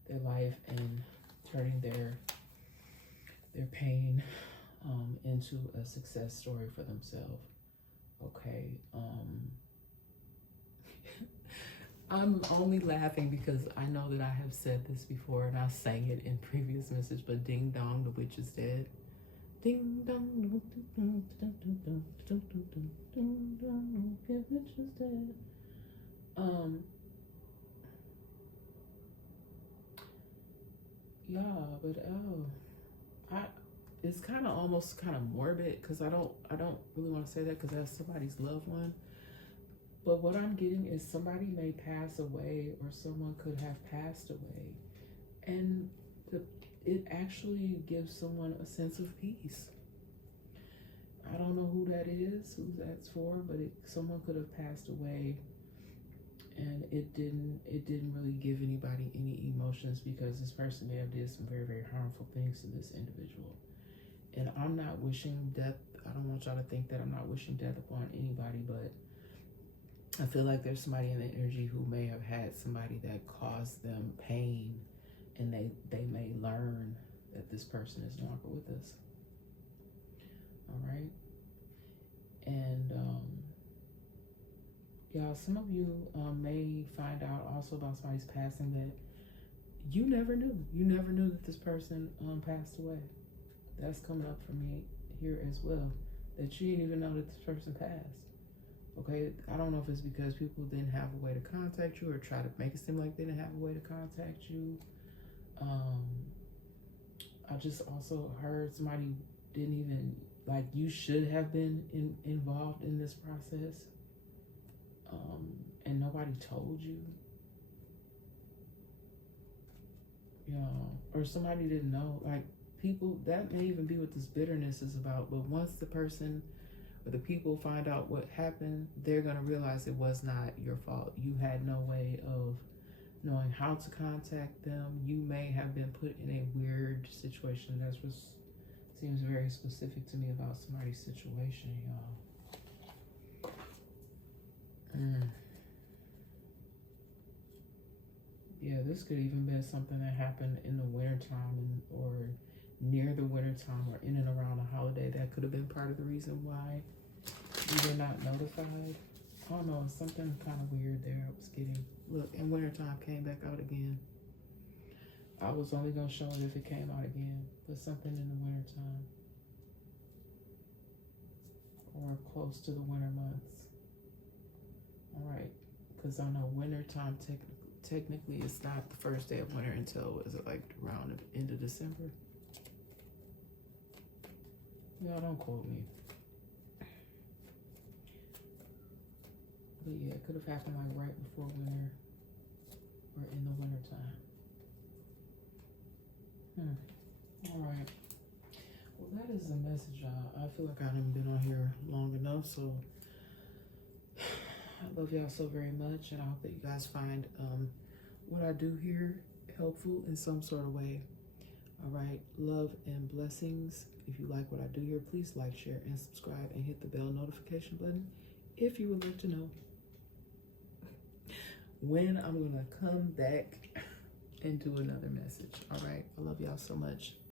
their life and turning their pain into a success story for themselves. Okay. I'm only laughing because I know that I have said this before and I sang it in previous message, but ding dong, the witch is dead. Ding dong, the witch is dead. Yeah, but it's kind of almost kind of morbid because I don't really want to say that because that's somebody's loved one. But what I'm getting is somebody may pass away or someone could have passed away, and it actually gives someone a sense of peace. I don't know who that is, who that's for, but someone could have passed away, and it didn't really give anybody any emotions because this person may have did some very, very harmful things to this individual. And I'm not wishing death. I don't want y'all to think that I'm not wishing death upon anybody, but I feel like there's somebody in the energy who may have had somebody that caused them pain, and they may learn that this person is no longer with us. All right. And y'all, some of you may find out also about somebody's passing that you never knew. You never knew that this person passed away. That's coming up for me here as well. That you didn't even know that this person passed. Okay, I don't know if it's because people didn't have a way to contact you or try to make it seem like they didn't have a way to contact you. I just also heard somebody didn't even, like, you should have been involved in this process, and nobody told you. You know, or somebody didn't know. Like, people, that may even be what this bitterness is about. But once the person or the people find out what happened, they're going to realize it was not your fault. You had no way of knowing how to contact them. You may have been put in a weird situation. That's what seems very specific to me about somebody's situation, y'all. Yeah, this could even been something that happened in the wintertime or near the wintertime or in and around a holiday. That could have been part of the reason why you were not notified. I don't know, something kind of weird there I was getting. Look, and wintertime came back out again. I was only going to show it if it came out again, but something in the wintertime or close to the winter months. All right, because I know wintertime technically it's not the first day of winter until, was it like around the end of December? Y'all don't quote me. But yeah, it could have happened like right before winter or in the winter time. All right. Well, that is the message, y'all. I feel like I haven't been on here long enough, so I love y'all so very much, and I hope that you guys find what I do here helpful in some sort of way. All right, love and blessings. If you like what I do here, please like, share, and subscribe, and hit the bell notification button if you would like to know when I'm gonna come back and do another message. All right, I love y'all so much.